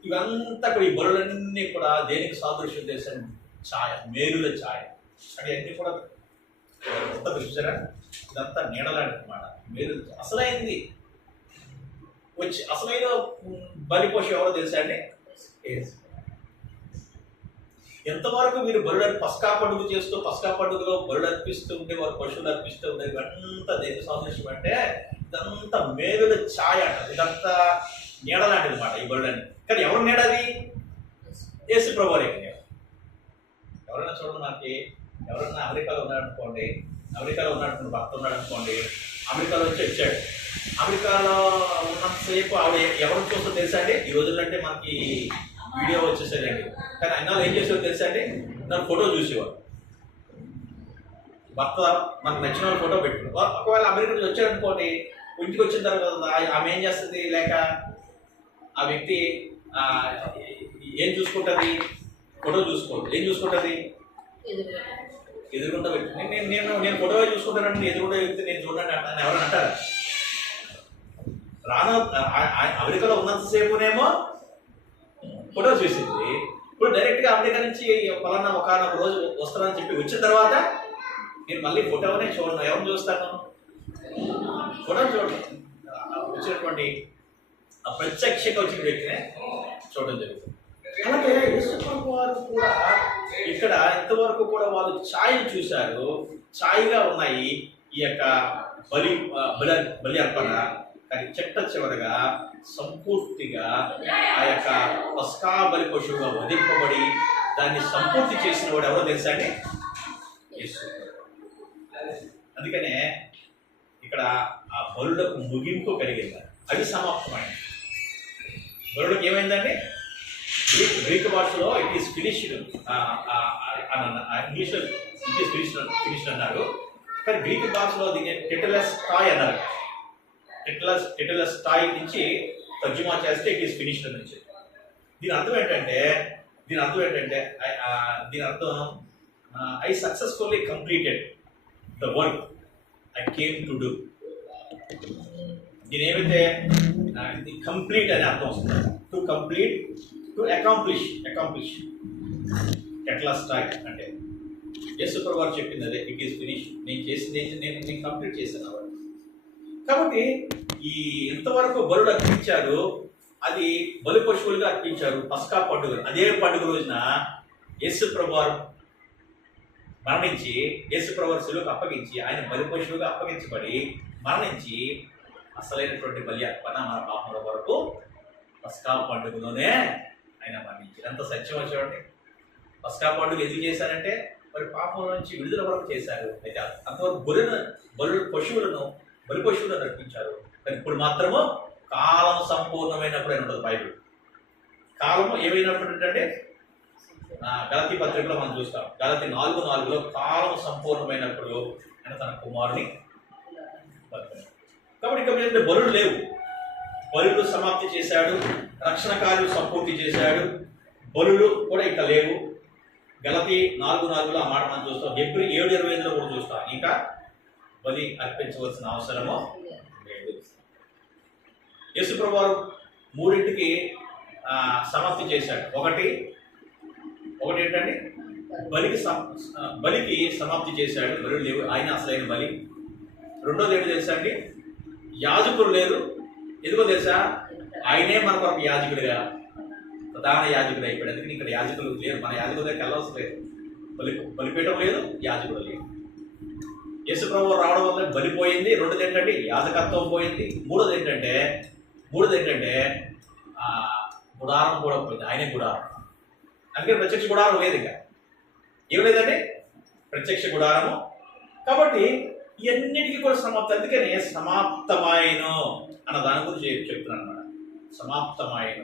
ఇవంతా కూడా ఈ బలులన్నీ కూడా దేనికి సాదృశ్యం చేశారు? ఛాయ, మేలుల ఛాయ. అంటే అన్ని కూడా చూసారా? ఇదంతా నీడలాంటి అన్నమాట. మేలు అసలైంది అసలైన బలి పశువు ఎవరో తెలుసా అండి? ఎంతవరకు మీరు బలుడు పస్కా పండుగ చేస్తూ పస్కా పండుగలో బలుడు అర్పిస్తూ ఉంటే వారు పశువులు అర్పిస్తూ ఉండే ఇవంతా దేనికి సాదృశ్యం అంటే ఇదంతా మేలుల ఛాయ అంట. ఇదంతా నీడలాంటిది అనమాట ఈ బలుడని. కానీ ఎవరు నీడది? యేసుప్రభు వారి నీడ. ఎవరైనా చూడండి, మనకి ఎవరైనా అమెరికాలో ఉన్నాడనుకోండి, భర్త ఉన్నాడు అనుకోండి, అమెరికాలో వచ్చాడు. అమెరికాలో ఉన్నంతసేపు ఆవిడ ఎవరిని చూస్తూ తెలుసా అండి? ఈ రోజుల్లో అంటే మనకి వీడియో వచ్చేసేదండి. కానీ ఆయన ఏం చేసేవారు తెలుసా అండి? నాకు ఫోటో చూసేవారు. భర్త మనకు నచ్చిన వాళ్ళు ఫోటో పెట్టుకున్నారు. ఒకవేళ అమెరికా నుంచి వచ్చాడనుకోండి, ఇంటికి వచ్చిన తర్వాత ఆమె ఏం చేస్తుంది? లేక ఆ వ్యక్తి ఏం చూసుకుంటుంది? ఫోటో చూసుకోదు. ఏం చూసుకుంటుంది? ఎదురుకుంటా వ్యక్తి. నేను ఫోటో చూసుకుంటానంటే ఎదురుకుంటా వ్యక్తి నేను చూడండి అంటాను. ఎవరైనా అంటారు? అమెరికాలో ఉన్నంతసేపునేమో ఫోటో చూసింది. ఇప్పుడు డైరెక్ట్గా అమెరికా నుంచి పలానా ఒక రోజు వస్తానని చెప్పి వచ్చిన తర్వాత నేను మళ్ళీ ఫోటోనే చూడను. ఎవరిని చూస్తాను? ఫోటో చూడండి. వచ్చినటువంటి ఆ ప్రత్యక్షంగా వచ్చిన వ్యక్తినే చూడడం జరుగుతుంది. అలాగే యేసుప్రభు వారు కూడా ఇక్కడ ఇంతవరకు కూడా వాళ్ళు ఛాయను చూశారు. ఛాయగా ఉన్నాయి ఈ యొక్క బలి అర్పణ. కానీ చివరగా సంపూర్తిగా ఆ యొక్క పస్కా బలి పశువుగా వధింపబడి దాన్ని సంపూర్తి చేసిన వాడు ఎవరో తెలుసా అండి? యేసు. అందుకనే ఇక్కడ ఆ బలులకు ముగింపు కలిగింది. అది సమాప్తమైంది. బలులకు ఏమైందండి? గ్రీక్ భాషలో ఇట్ ఈస్ ఫినిష్డ్, ఇంగ్లీష్లో ఇట్ ఈస్ ఫినిష్డ్ అన్నారు. కానీ గ్రీక్ భాషలో దీన్ని టెటెలెస్టాయ్ అన్నారు. టెటెలెస్టాయ్ నుంచి తర్జుమా చేస్తే ఇట్ ఈస్ ఫినిష్డ్ అని వచ్చేది. దీని అర్థం ఏంటంటే I successfully completed the work I came to do. దీని ఏమైతే కంప్లీట్ అనే అర్థం వస్తుంది. To complete, to accomplish. టెటెలెస్టాయ్ అంటే యేసుప్రభు వారు చెప్పింది అదే. It is finish. నేను చేసింది నేను కంప్లీట్ చేశాను. కాబట్టి ఈ ఎంతవరకు బలుడు అర్పించారు అది బలి పశువులుగా అర్పించారు. పస్కా పండుగ అదే పండుగ రోజున యేసుప్రభు వారు మరణించి యేసుప్రభు వారు సిలువకు అప్పగించి ఆయన బలి పశువుగా అప్పగించబడి మరణించి అసలైనటువంటి బలి అర్పణ మన పాపముల వరకు పస్కా పండుగలోనే ఆయన మరణించారు. ఎంత సత్యం వచ్చేవాడి. పస్కా పండుగ ఎందుకు చేశారంటే మరి పాపముల నుంచి విడుదల వరకు చేశారు. అయితే అంతవరకు బలి పశువులను నడిపించారు. కానీ ఇప్పుడు మాత్రము కాలం సంపూర్ణమైనప్పుడు అని ఉంటుంది బైబిల్. కాలము ఏమైనప్పుడు అంటే గలతీ పత్రికలో మనం చూస్తాం. గలతీ 4:4 కాలం సంపూర్ణమైనప్పుడు ఆయన తన కుమారుని బతికాడు. కాబట్టి ఇక మీద బలులు లేవు. బలులు సమాప్తి చేశాడు. రక్షణ కార్యం సంపూర్తి చేశాడు. బలులు కూడా ఇక లేవు. గలతీ 4:4 ఆ మాట మనం చూస్తాం. హెబ్రీ 7:25 కూడా చూస్తాం. ఇంకా బలి అర్పించవలసిన అవసరము లేదు. యేసుప్రభు వారు 3 సమాప్తి చేశాడు. ఒకటి ఏంటంటే బలికి సమాప్తి చేశాడు. బలులు లేవు, ఆయన అసలైన బలి. రెండోది ఏంటి తెలుసా అండి? యాజకులు లేరు. ఎందుకో తెలుసా? ఆయనే మన కొరకు యాజకుడిగా ప్రధాన యాజకుడు అయిపోయాడు. అందుకని ఇక్కడ యాజకులు లేరు, మన యాజకుల దగ్గరికి వెళ్ళవలసిన లేదు, బలిపీఠం లేదు, యాజకుడు లేదు. యేసు ప్రభువు రావడం వల్ల బలిపోయింది. రెండోది ఏంటంటే యాజకత్వం పోయింది. మూడోది ఏంటంటే గుడారం కూడా పోయింది, ఆయనే గుడారం. అందుకని ప్రత్యక్ష గుడారం లేదు, ఇక ఏం లేదండి ప్రత్యక్ష గుడారము. కాబట్టి ఇవన్నిటికీ కూడా సమాప్తం. అందుకని సమాప్తమైన అన్న దాని గురించి చెప్తున్నాను అన్నమాట. సమాప్తమైన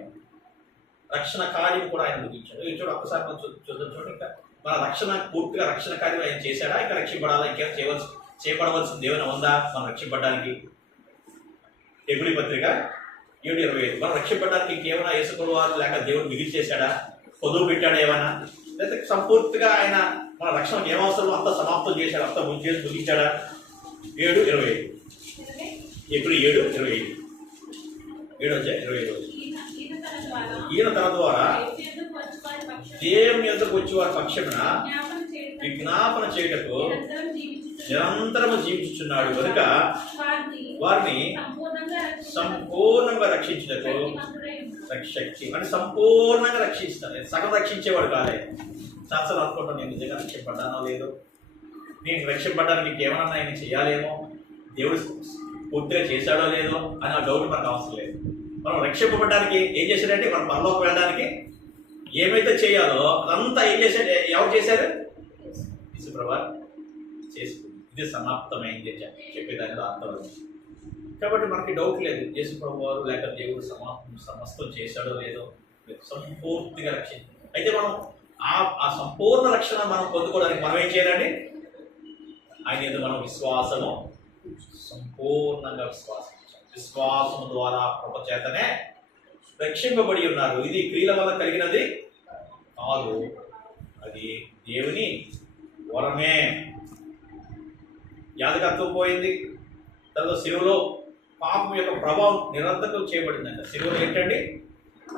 రక్షణ కార్యం కూడా ఆయన ముగించాడు. ఇది చూడ ఒక్కసారి మనం చూద్దాం. ఇంకా మన రక్షణ పూర్తిగా రక్షణ కార్యం ఆయన చేశాడా? ఇంకా రక్షింపడాలా? ఇంకేం చేయబడవలసింది ఏమైనా ఉందా మనం రక్షింపడడానికి? హెబ్రీ పత్రిక 7:25 మనం రక్షింపడడానికి ఇంకేమైనా యేసుప్రభువు వారు లేక దేవుడు మిగిల్చేశాడా? పొదువు పెట్టాడా ఏమైనా? లేకపోతే సంపూర్తిగా ఆయన మన రక్షణకు ఏమవసరమో అంత సమాప్తం చేశాడు, అంత ముగించాడా? 7:25 హెబ్రీ 7:25 7:25 ఈయన తన ద్వారా దేవుని యొద్దకు వచ్చి వారి పక్షమున విజ్ఞాపన చేయటకు నిరంతరము జీవించుచున్నాడు కనుక వారిని సంపూర్ణంగా రక్షించుటకు శక్తి అంటే సంపూర్ణంగా రక్షిస్తాను. సగం రక్షించేవాడు కాలే. శాస్త్రం అనుకుంటాను నేను నిజంగా రక్షింపడ్డానో లేదు, నేను రక్షింపడ్డానికి ఇంకేమన్నా ఆయన చేయాలేమో, దేవుడు పూర్తిగా చేశాడో లేదో అని ఆ డౌట్ మనకు అవసరం లేదు. మనం రక్షింపబడడానికి ఏం చేశాడంటే మనం పరలోకి వెళ్ళడానికి ఏమైతే చేయాలో అదంతా ఏం చేశాడు? ఎవరు చేశారు? యేసుప్రభువు చేసుకుంది. ఇది సమాప్తమైంది చెప్పేదాని అర్థం. కాబట్టి మనకి డౌట్ లేదు, యేసుప్రభువు వారు లేక దేవుడు సమస్తం చేశాడో లేదో, సంపూర్తిగా రక్షించి. అయితే మనం ఆ సంపూర్ణ రక్షణ మనం పొందుకోవడానికి మనం ఏం చేయాలండి? ఆయన ఏదో మనం విశ్వాసము సంపూర్ణంగా విశ్వాసము ద్వారా కృప చేతనే రక్షింపబడి ఉన్నారు. ఇది క్రియల వల్ల కలిగినది కాదు, అది దేవుని వరమే. యాజకత్వం పోయింది. తర్వాత శిలువలో పాపం యొక్క ప్రభావం నిరంతరం చేయబడిందంట. శిలువలో ఏంటండి?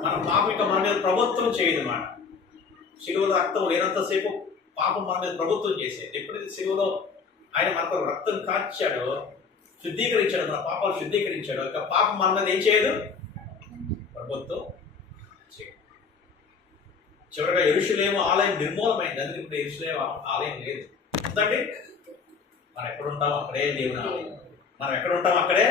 మన పాపం యొక్క మన మీద ప్రభుత్వం చేయదు అన్నమాట. శిలువ రక్తం లేనంతసేపు పాపం మన మీద ప్రభుత్వం చేసేది. ఎప్పుడైతే శిలువలో ఆయన మనకు రక్తం కాచాడో, శుద్ధీకరించాడు, మన పాపాలు శుద్ధీకరించాడు, ఇక పాపం మన మీద ఏం చేయదు, ప్రభుత్వం చేయదు. చివరిగా యెరూషలేము ఆలయం నిర్మూలమైంది. అందుకే ఇప్పుడు యెరూషలేము ఆలయం లేదు. ఎందుకంటే మనం ఎక్కడ ఉంటామో అక్కడే దేవుని ఆలయం. మనం ఎక్కడ ఉంటామో అక్కడే.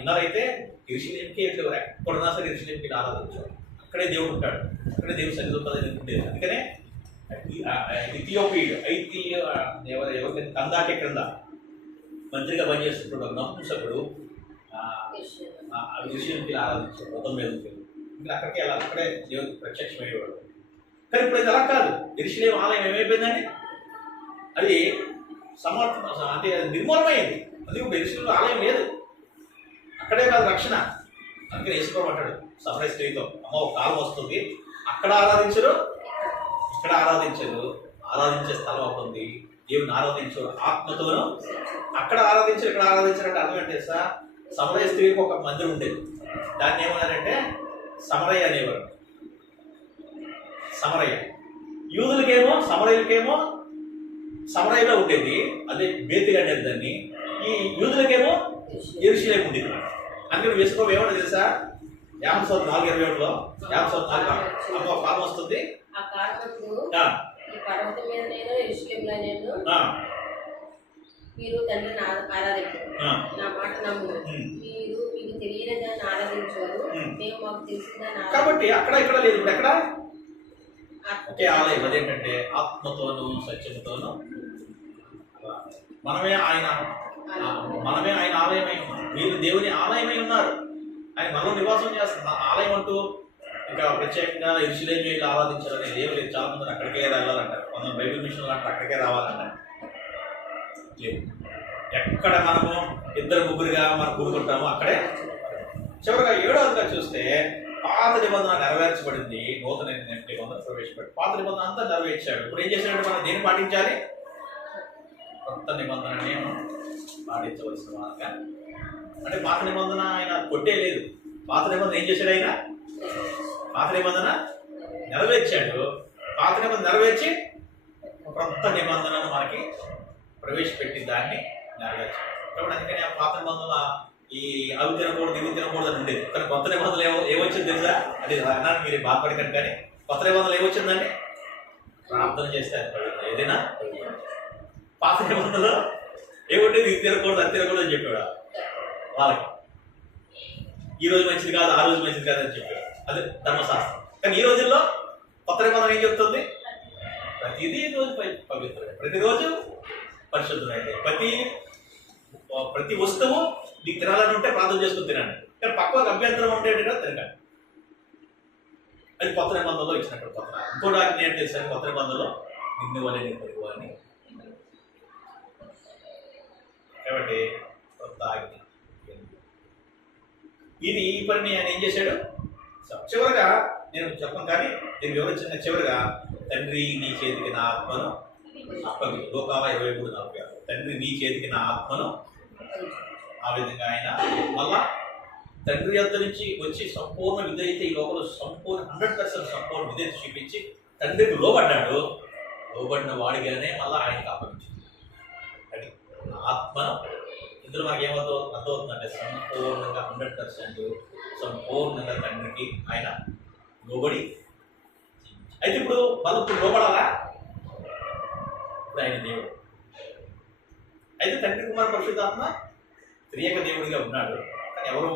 ఇన్నారైతే యెరూషలేముకి ఎక్కడున్నా సరే యెరూషలేముకి ఆరాధించాడు, అక్కడే దేవుడు ఉంటాడు, అక్కడే దేవుడు సరిదొక్కదని ఉండేది. అందుకనే ఇథియోపియా ఎవరికి కందాకే క్రింద మంత్రిగా పనిచేస్తుంటాడు ఒక నపుంసకుడు యెరూషలేముకి ఆరాధించాడు, వ్రతం మీద ఇంకా అక్కడికి వెళ్ళాలి, అక్కడే దేవుడు ప్రత్యక్షమయ్యేవాడు. కానీ ఇప్పుడు అది అలా కాదు. యెరూషలేము ఆలయం ఏమైపోయిందండి? అది అంటే నిర్మూలమైంది. అందుకే ఇప్పుడు యెరూషలేము ఆలయం లేదు. అక్కడే కాదు రక్షణ. అందుకని వేసుకోమంటాడు సమరయ స్త్రీతో, అమ్మ ఒక కాలం వస్తుంది, అక్కడ ఆరాధించరు, ఇక్కడ ఆరాధించరు, ఆరాధించే స్థలం అవుతుంది. దేవుని ఆరాధించరు ఆత్మతోనూ, అక్కడ ఆరాధించరు, ఇక్కడ ఆరాధించారంటే అర్థం ఏంటి సార్? సమరయ స్త్రీకి ఒక మందిరం ఉండేది, దాన్ని ఏమన్నారంటే సమరయ్య అనేవారు. సమరయ్య. యూదులకేమో సమరయులకేమో సమరయ్యలో ఉండేది, అదే బేతిగా అనేది దాన్ని. ఈ యూదులకేమో యెరూషలేము ఉండేది. అందుకని వేసుకోవడం ఏమన్నా తెలుసా? 4:27లో 4 అమ్మ కాలం వస్తుంది, ఆ కారణములు ఈ పర్వతం మీద నేను యెరూషలేములో నేను మీరు తండ్రిని ఆరాధించారు, నా మాట నమ్ము, మీరు మీకు తెలియని దాన్ని ఆరాధించారు, మేము మాకు తెలిసిన దాన్ని. కాబట్టి అక్కడ ఇక్కడ లేదు. ఇప్పుడు ఎక్కడ ఒకే ఆలయం. అదేంటంటే ఆత్మతోనూ సత్యముతోనూ మనమే ఆయన ఆలయమై ఉన్నాం. మీరు దేవుని ఆలయమై ఉన్నారు. ఆయన మనలో నివాసం చేస్తున్నారు. ఆలయం అంటూ ఇంకా ప్రత్యేకంగా యెరూషలేము వెళ్ళి ఆరాధించాలని ఏం లేదు. చాలా మంది అక్కడికే వెళ్ళాలంటారు, కొందరు బైబిల్ మిషన్లు అంటే అక్కడికే రావాలంటారు. లేదు, ఎక్కడ మనము 2-3గా మనం కూడుకుంటామో అక్కడే. చివరిగా 7వదిగా చూస్తే పాత నిబంధన నెరవేర్చబడింది, నూతన నిబంధన ప్రవేశపెట్టి పాత నిబంధన అంతా నెరవేర్చాడు. ఇప్పుడు ఏం చేశాడంటే మనం దేన్ని పాటించాలి? కొత్త నిబంధనని పాటించవలసిన వాళ్ళగా. అంటే పాత నిబంధన ఆయన కొట్టేయలేదు. పాత నిబంధన ఏం చేశాడు? ఆయన పాత నిబంధన నెరవేర్చాడు. పాత నిబంధన నెరవేర్చి కొత్త నిబంధనను మనకి ప్రవేశపెట్టి దాన్ని నెరవేర్చాడు. కాబట్టి అందుకని ఆ పాత నిబంధనల ఈ అవి తినకూడదు ఇవి తినకూడదు అని ఉండేది. కానీ కొత్త నిబంధనలు ఏమొచ్చింది తెలుసా? అది అన్నాను, మీరు బాధపడకండి. కానీ కొత్త నిబంధనలు ఏమొచ్చిందండి? ప్రార్థన చేస్తే ఏదైనా. పాత నిబంధనలు ఏముండేది? ఇది తినకూడదు అది తినకూడదు అని చెప్పాడు వాళ్ళకి. ఈ రోజు మంచిది కాదు ఆ రోజు మంచిది కాదు అని చెప్పాడు. అదే ధర్మశాస్త్రం. కానీ ఈ రోజుల్లో కొత్త నిబంధన ఏం చెప్తుంది? ప్రతిదీ రోజు పవిత్రుడే, ప్రతిరోజు పరిశుద్ధుడైతే, ప్రతి వస్తువు మీకు తినాలని ఉంటే ప్రార్థన చేసుకుని తినండి. కానీ పక్కకు అభ్యంతరం ఉంటే తినకండి. అది కొత్త నిబంధనలో ఇచ్చినట్టు కొత్త. ఇంకోటి ఆజ్ఞ ఏంటి తెలుసా? కొత్త నిబంధనలో నిన్ను వలె నీ పొరుగు అని. కాబట్టి కొత్త ఆజ్ఞ ఇది. ఈ పని ఆయన ఏం చేశాడు? చివరిగా నేను చెప్పను కానీ నేను వివరించిన చివరిగా, తండ్రి నీ చేతికి నా ఆత్మను అప్పగి. లోకావ 23:46. తండ్రి నీ చేతికి నా ఆత్మను. ఆ విధంగా ఆయన మళ్ళా తండ్రి యొద్ద నుంచి వచ్చి సంపూర్ణ విధేయత ఈ లోపల సంపూర్ణ 100% సంపూర్ణ విధేయత చూపించి తండ్రికి లోబడ్డాడు. లోబడిన వాడిగానే మళ్ళీ ఆయనకు అప్పగించింది. అది ఆత్మను. ఇందులో మనకి అర్థమవుతుందంటే సంపూర్ణంగా 100% సంపూర్ణంగా తండ్రికి ఆయన లోబడి. అయితే ఇప్పుడు లోబడాలా? ఇప్పుడు ఆయన దేవుడు. అయితే తండ్రి కుమార పరిశుద్ధాత్మ త్రియేక దేవుడిగా ఉన్నాడు. కానీ ఎవరు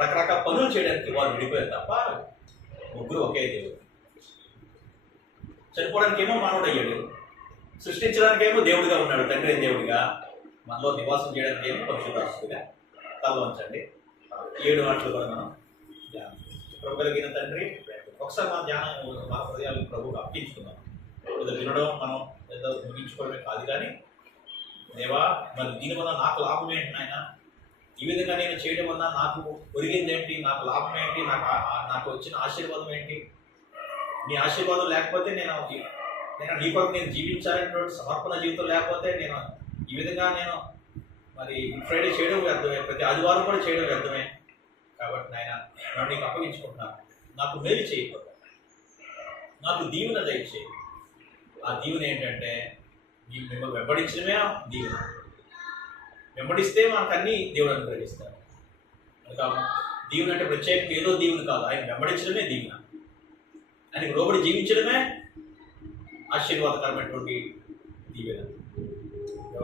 రకరకాల పనులు చేయడానికి వాళ్ళు విడిపోయారు తప్ప ముగ్గురు ఒకే దేవుడు. చనిపోవడానికేమో మానవుడు అయ్యాడు, సృష్టించడానికేమో దేవుడిగా ఉన్నాడు, తండ్రి దేవుడిగా. మనలో నివాసం చేయడానికి ఏమో పరిశుద్ధాత్మగా. తలవంచండి. 7 మాటలు కూడా మనం ధ్యానం. ప్రభు కలిగిన తండ్రి, ఒకసారి మన ధ్యానం మన హృదయాలు ప్రభువుకు అప్పించుకుందాం. ఏదో వినడం మనం ఏదో ముగించుకోవడమే కాదు, కానీ దేవా మరి దీనివల్ల నాకు లాభం ఏంటి నాయన? ఈ విధంగా నేను చేయడం వల్ల నాకు ఒరిగింది ఏంటి? నాకు లాభం ఏంటి? నాకు వచ్చిన ఆశీర్వాదం ఏంటి? నీ ఆశీర్వాదం లేకపోతే నేను నీ కొరకు నేను జీవించాలనేటువంటి సమర్పణ జీవితం లేకపోతే నేను ఈ విధంగా నేను మరి ఫ్రైడే చేయడం వ్యర్థమే, ప్రతి ఆదివారం కూడా చేయడం వ్యర్థమే. కాబట్టి నాయన నన్ను నీకు అప్పగించుకుంటున్నాను. నాకు మేలు చేయకూడదు, నాకు దీవెన దయచేయి. ఆ దీవెన ఏంటంటే మిమ్మల్ని వెంబడించడమే దీవెన. వెంబడిస్తే మనకు అన్ని దేవుడు అనుగ్రహిస్తాడు. దీవెన అంటే ప్రత్యేకంగా ఏదో దీవెన కాదు, ఆయన వెంబడించడమే దీవెన. ఆయనకు లోబడి జీవించడమే ఆశీర్వాదకరమైనటువంటి దీవెన.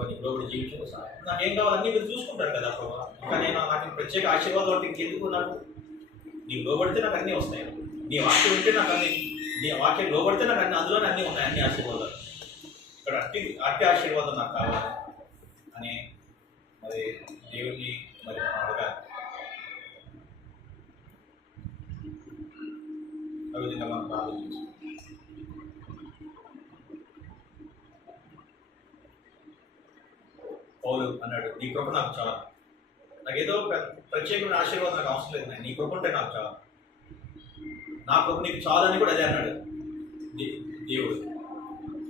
నీకు లోబడి జీవించడం సార్ నాకేం కావాలి అన్నీ మీరు చూసుకుంటారు కదా ప్రభావ. ఇంకా నాకు ప్రత్యేక ఆశీర్వాదం అంటే ఇంకెందుకు? నాకు నీకు లోబడితే నాకు అన్నీ వస్తాయి. నీ వాక్యం ఉంటే నాకు అన్ని, నీ వాక్యం లోబడితే నాకు అన్ని, అందులోనే అన్నీ ఉన్నాయి, అన్ని ఆశీర్వాదాలు. ఇక్కడ అట్టి ఆశీర్వాదం నాకు కావాలి అని మరి దేవుడిని మరి మనం అడగాలి. ఆ విధంగా మనం ప్రార్థించాలి. పౌలు అన్నాడు, నీ కృప నాకు చాలా. నాకేదో ప్రత్యేకమైన ఆశీర్వాదం నాకు అవసరం లేదు, నీ కృప ఉంటే నాకు చాలా. నా కృప నీకు చాలని కూడా అదే అన్నాడు దేవుడు.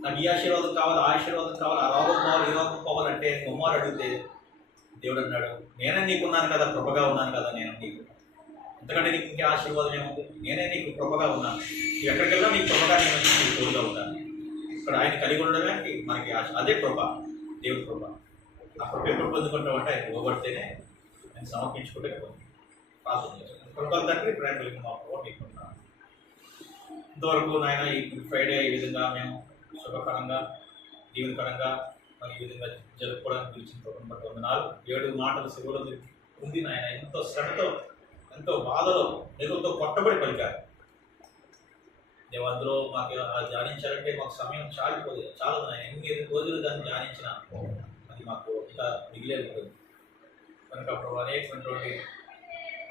నాకు ఈ ఆశీర్వాదం కావాలి, ఆ ఆశీర్వాదం కావాలి, ఆ రోగం కావాలి, ఈ రోగం కావాలంటే కుమారు అడిగితే దేవుడు అన్నాడు, నేనే నీకున్నాను కదా, కృపగా ఉన్నాను కదా నేను నీకు. ఎందుకంటే నీకు ఇంకే ఆశీర్వాదం ఏముంది? నేనే నీకు కృపగా ఉన్నాను. ఎక్కడికి వెళ్ళినా నీకు కృపగా నేను నీకు తోడుగా ఉంటాను. ఇక్కడ ఆయన కలిగి ఉండడమే మనకి అదే కృప, దేవుడి కృప. ఆ కృప ఎప్పుడు పొందుకుంటామంటే ఆయన ఇవ్వబడితేనే ఆయన సమర్పించుకుంటే ప్రార్థన చేస్తాను. కృపల తండ్రి ప్రేమ కలిగిన మా ప్రభు నీకున్నాను. ఇంతవరకు నాయన ఈ ఫ్రైడే ఈ విధంగా మేము శుభకరంగా దీవెనకరంగా మరి ఈ విధంగా జరుపుకోవడానికి పిలిచిన ప్రభుత్వం బట్టి వందనాలు. 7 మాటలు శివులో ఉంది నాయన. ఎంతో శ్రమతో, ఎంతో బాధలో, నెలతో కొట్టబడి పలికారు. మేము అందులో మాకు ధ్యానించాలంటే మాకు సమయం చాలదు నాయన. ఎన్ని రోజులు దాన్ని ధ్యానించినా అది మాకు ఇంకా మిగిలే ఉంటుంది. కనుక ప్రభు అనేకమైనటువంటి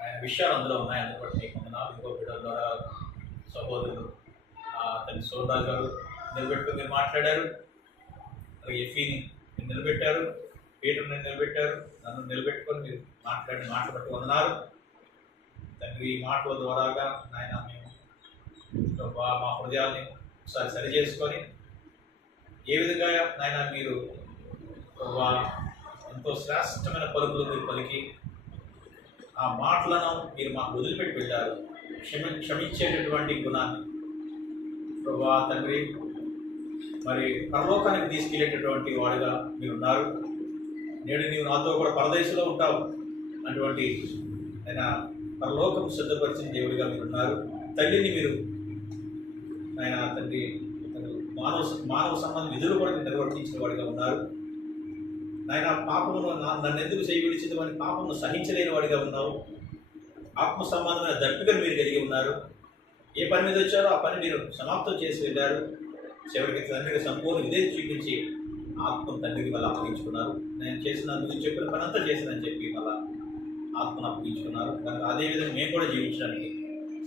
ఆయన విషయాలు అందులో ఉన్నాయి. అందుబట్టి మీకు వందనాలు. ఇంకో బిడ్డల ద్వారా సహోదరులు తల్లి సోదరాజు గారు నిలబెట్టుకుని మీరు మాట్లాడారు. అలాగే ఎఫీని నిలబెట్టారు, పీటర్ని నిలబెట్టారు, నన్ను నిలబెట్టుకొని మీరు మాట్లాడిన మాట బట్టి వందనాలు తండ్రి. ఈ మాటల ద్వారాగా నాయన మేము మా హృదయాల్ని ఒకసారి సరి చేసుకొని ఏ విధంగా నాయన మీరు ఎంతో శ్రేష్టమైన పలుకులు మీరు పలికి ఆ మాటలను మీరు మాకు వదిలిపెట్టి వెళ్ళారు. క్షమించేటటువంటి గుణాన్ని ప్రభా తండ్రి మరి పరలోకానికి తీసుకెళ్ళేటటువంటి వాడుగా మీరున్నారు. నేడు నీవు నాతో కూడా పరదేశంలో ఉంటావు అటువంటి ఆయన పరలోకం సిద్ధపరిచిన దేవుడిగా మీరు ఉన్నారు. తల్లిని మీరు ఆయన తండ్రి మానవ సంబంధం విధులు కూడా నిర్వర్తించిన వాడిగా ఉన్నారు. నాయన పాపమును నన్ను ఎందుకు చేయి విడిచింది అని పాపమును సహించలేని వాడిగా ఉన్నావు. ఆత్మ సంబంధమైన దప్పికను మీరు కలిగి ఉన్నారు. ఏ పని మీద వచ్చారో ఆ పని మీరు సమాప్తం చేసి వెళ్ళారు. చివరికి తండ్రికి సంపూర్ణ విధేయత చూపించి ఆత్మను తండ్రికి మళ్ళీ అప్పగించుకున్నారు. నేను చేసినందుకు చెప్పిన పని అంతా చేసినని చెప్పి మళ్ళీ ఆత్మను అప్పగించుకున్నారు. కనుక అదేవిధంగా మేము కూడా జీవించడానికి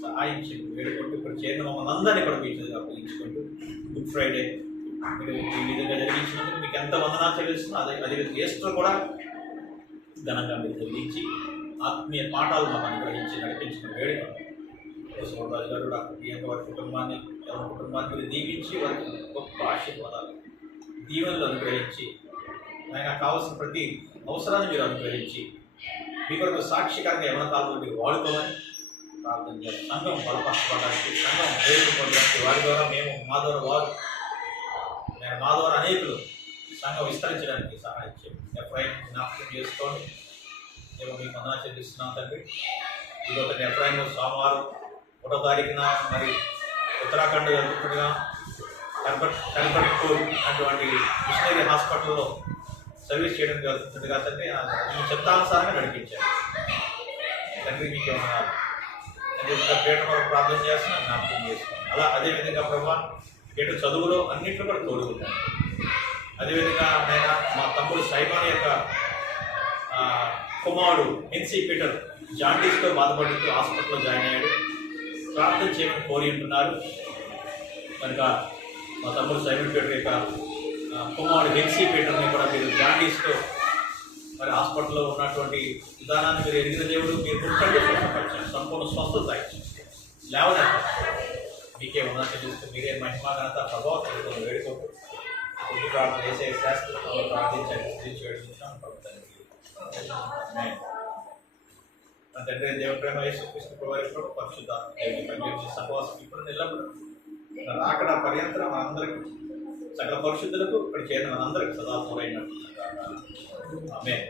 సహాయించి వేడుకుంటూ ఇక్కడ చేరిన మమ్మల్ని అందరినీ కూడా మీకు అప్పగించుకుంటూ గుడ్ ఫ్రైడే మీరు ఈ విధంగా జరిగించినందుకు మీకు ఎంత వందనాలు చెల్లిస్తున్నా అదేవిధంగా ఈస్టర్ కూడా ఘనంగా మీరు చెల్లించి ఆత్మీయ పాఠాలు మాకు అనుగ్రహించి నడిపించిన వేడుక సోమరాజు గారు డాక్టర్ ప్రియాంక వారి కుటుంబాన్ని ఎవరి కుటుంబాన్ని మీరు దీవించి వారికి గొప్ప ఆశీర్వాదాలు దీవెనలు అనుగ్రహించి ఆయన కావాల్సిన ప్రతి అవసరాన్ని మీరు అనుగ్రహించి మీ కొరకు సాక్షికరంగా ఎవరి కాలంలో మీరు వాడుకోమని ప్రార్థన చేయాలి. సంఘం బలపరచబడడానికి, సంఘం ప్రేరేపడడానికి, వారి ద్వారా మేము మా ద్వారా వారు మా ద్వారా అనేకులు సంఘం విస్తరించడానికి సహాయం చేయండి. ఎఫ్ఐఎం జ్ఞాపకం చేసుకోండి. మేము మీకు వందనాలు చెల్లిస్తున్నాం తండ్రి. ఇదో తండ్రి ఎఫ్ఐఎం సోమవారం 1వ తారీఖున మరి ఉత్తరాఖండ్ వెళ్తుండగా కల్పట్పూర్ అటువంటి మిషనరీ హాస్పిటల్లో సర్వీస్ చేయడానికి వెళ్తుండగా తండ్రి మీ చిత్తానుసారంగా నడిపించారు తండ్రి. మీకు పేట వరకు ప్రార్థన చేస్తున్నాం, జ్ఞాపకం చేస్తున్నాం. అలా అదేవిధంగా ప్రభావ పేట చదువులో అన్నింటిలో కూడా తోడుకుంటాను. అదేవిధంగా నేను మా తమ్ముడు సైమాన్ యొక్క కుమారుడు ఎన్సీ పీటర్ జాండీస్తో బాధపడుతూ హాస్పిటల్లో జాయిన్ అయ్యాడు. ప్రార్థన చేయమని కోరి ఉంటున్నారు. కనుక మా తమ్ముడు సైమన్ పీటర్ యొక్క కుమారుడు ఎన్సీ పీటర్ని కూడా మీరు జాండీస్తో మరి హాస్పిటల్లో ఉన్నటువంటి విధానాన్ని మీరు ఎరిగిన దేవుడు మీరు ముట్టండి స్వస్థపరిచారు. సంపూర్ణ స్వస్థత లేవనెత్తారు. మీకే ఉన్న చెల్లిస్తూ మీరే మహిమా ఘనత ప్రభావం తెలుగుతుంది వేడుకోకు ప్రార్థన చేసే శాస్త్రంలో ప్రార్థించండి. గురించి వేడుకుంటున్నాం ప్రభుత్వానికి. నా తండ్రి దేవ ప్రేమ యేసుక్రీస్తు ప్రభువు పరిశుద్ధ పనిచేసే సహవాసం ఇప్పుడు నిలబడు అక్కడ పర్యంతరం మనందరికీ సకల పరిశుద్ధులకు ఇక్కడ చేరిన మనందరికీ సదా తోడైనట్టు ఆమేన్.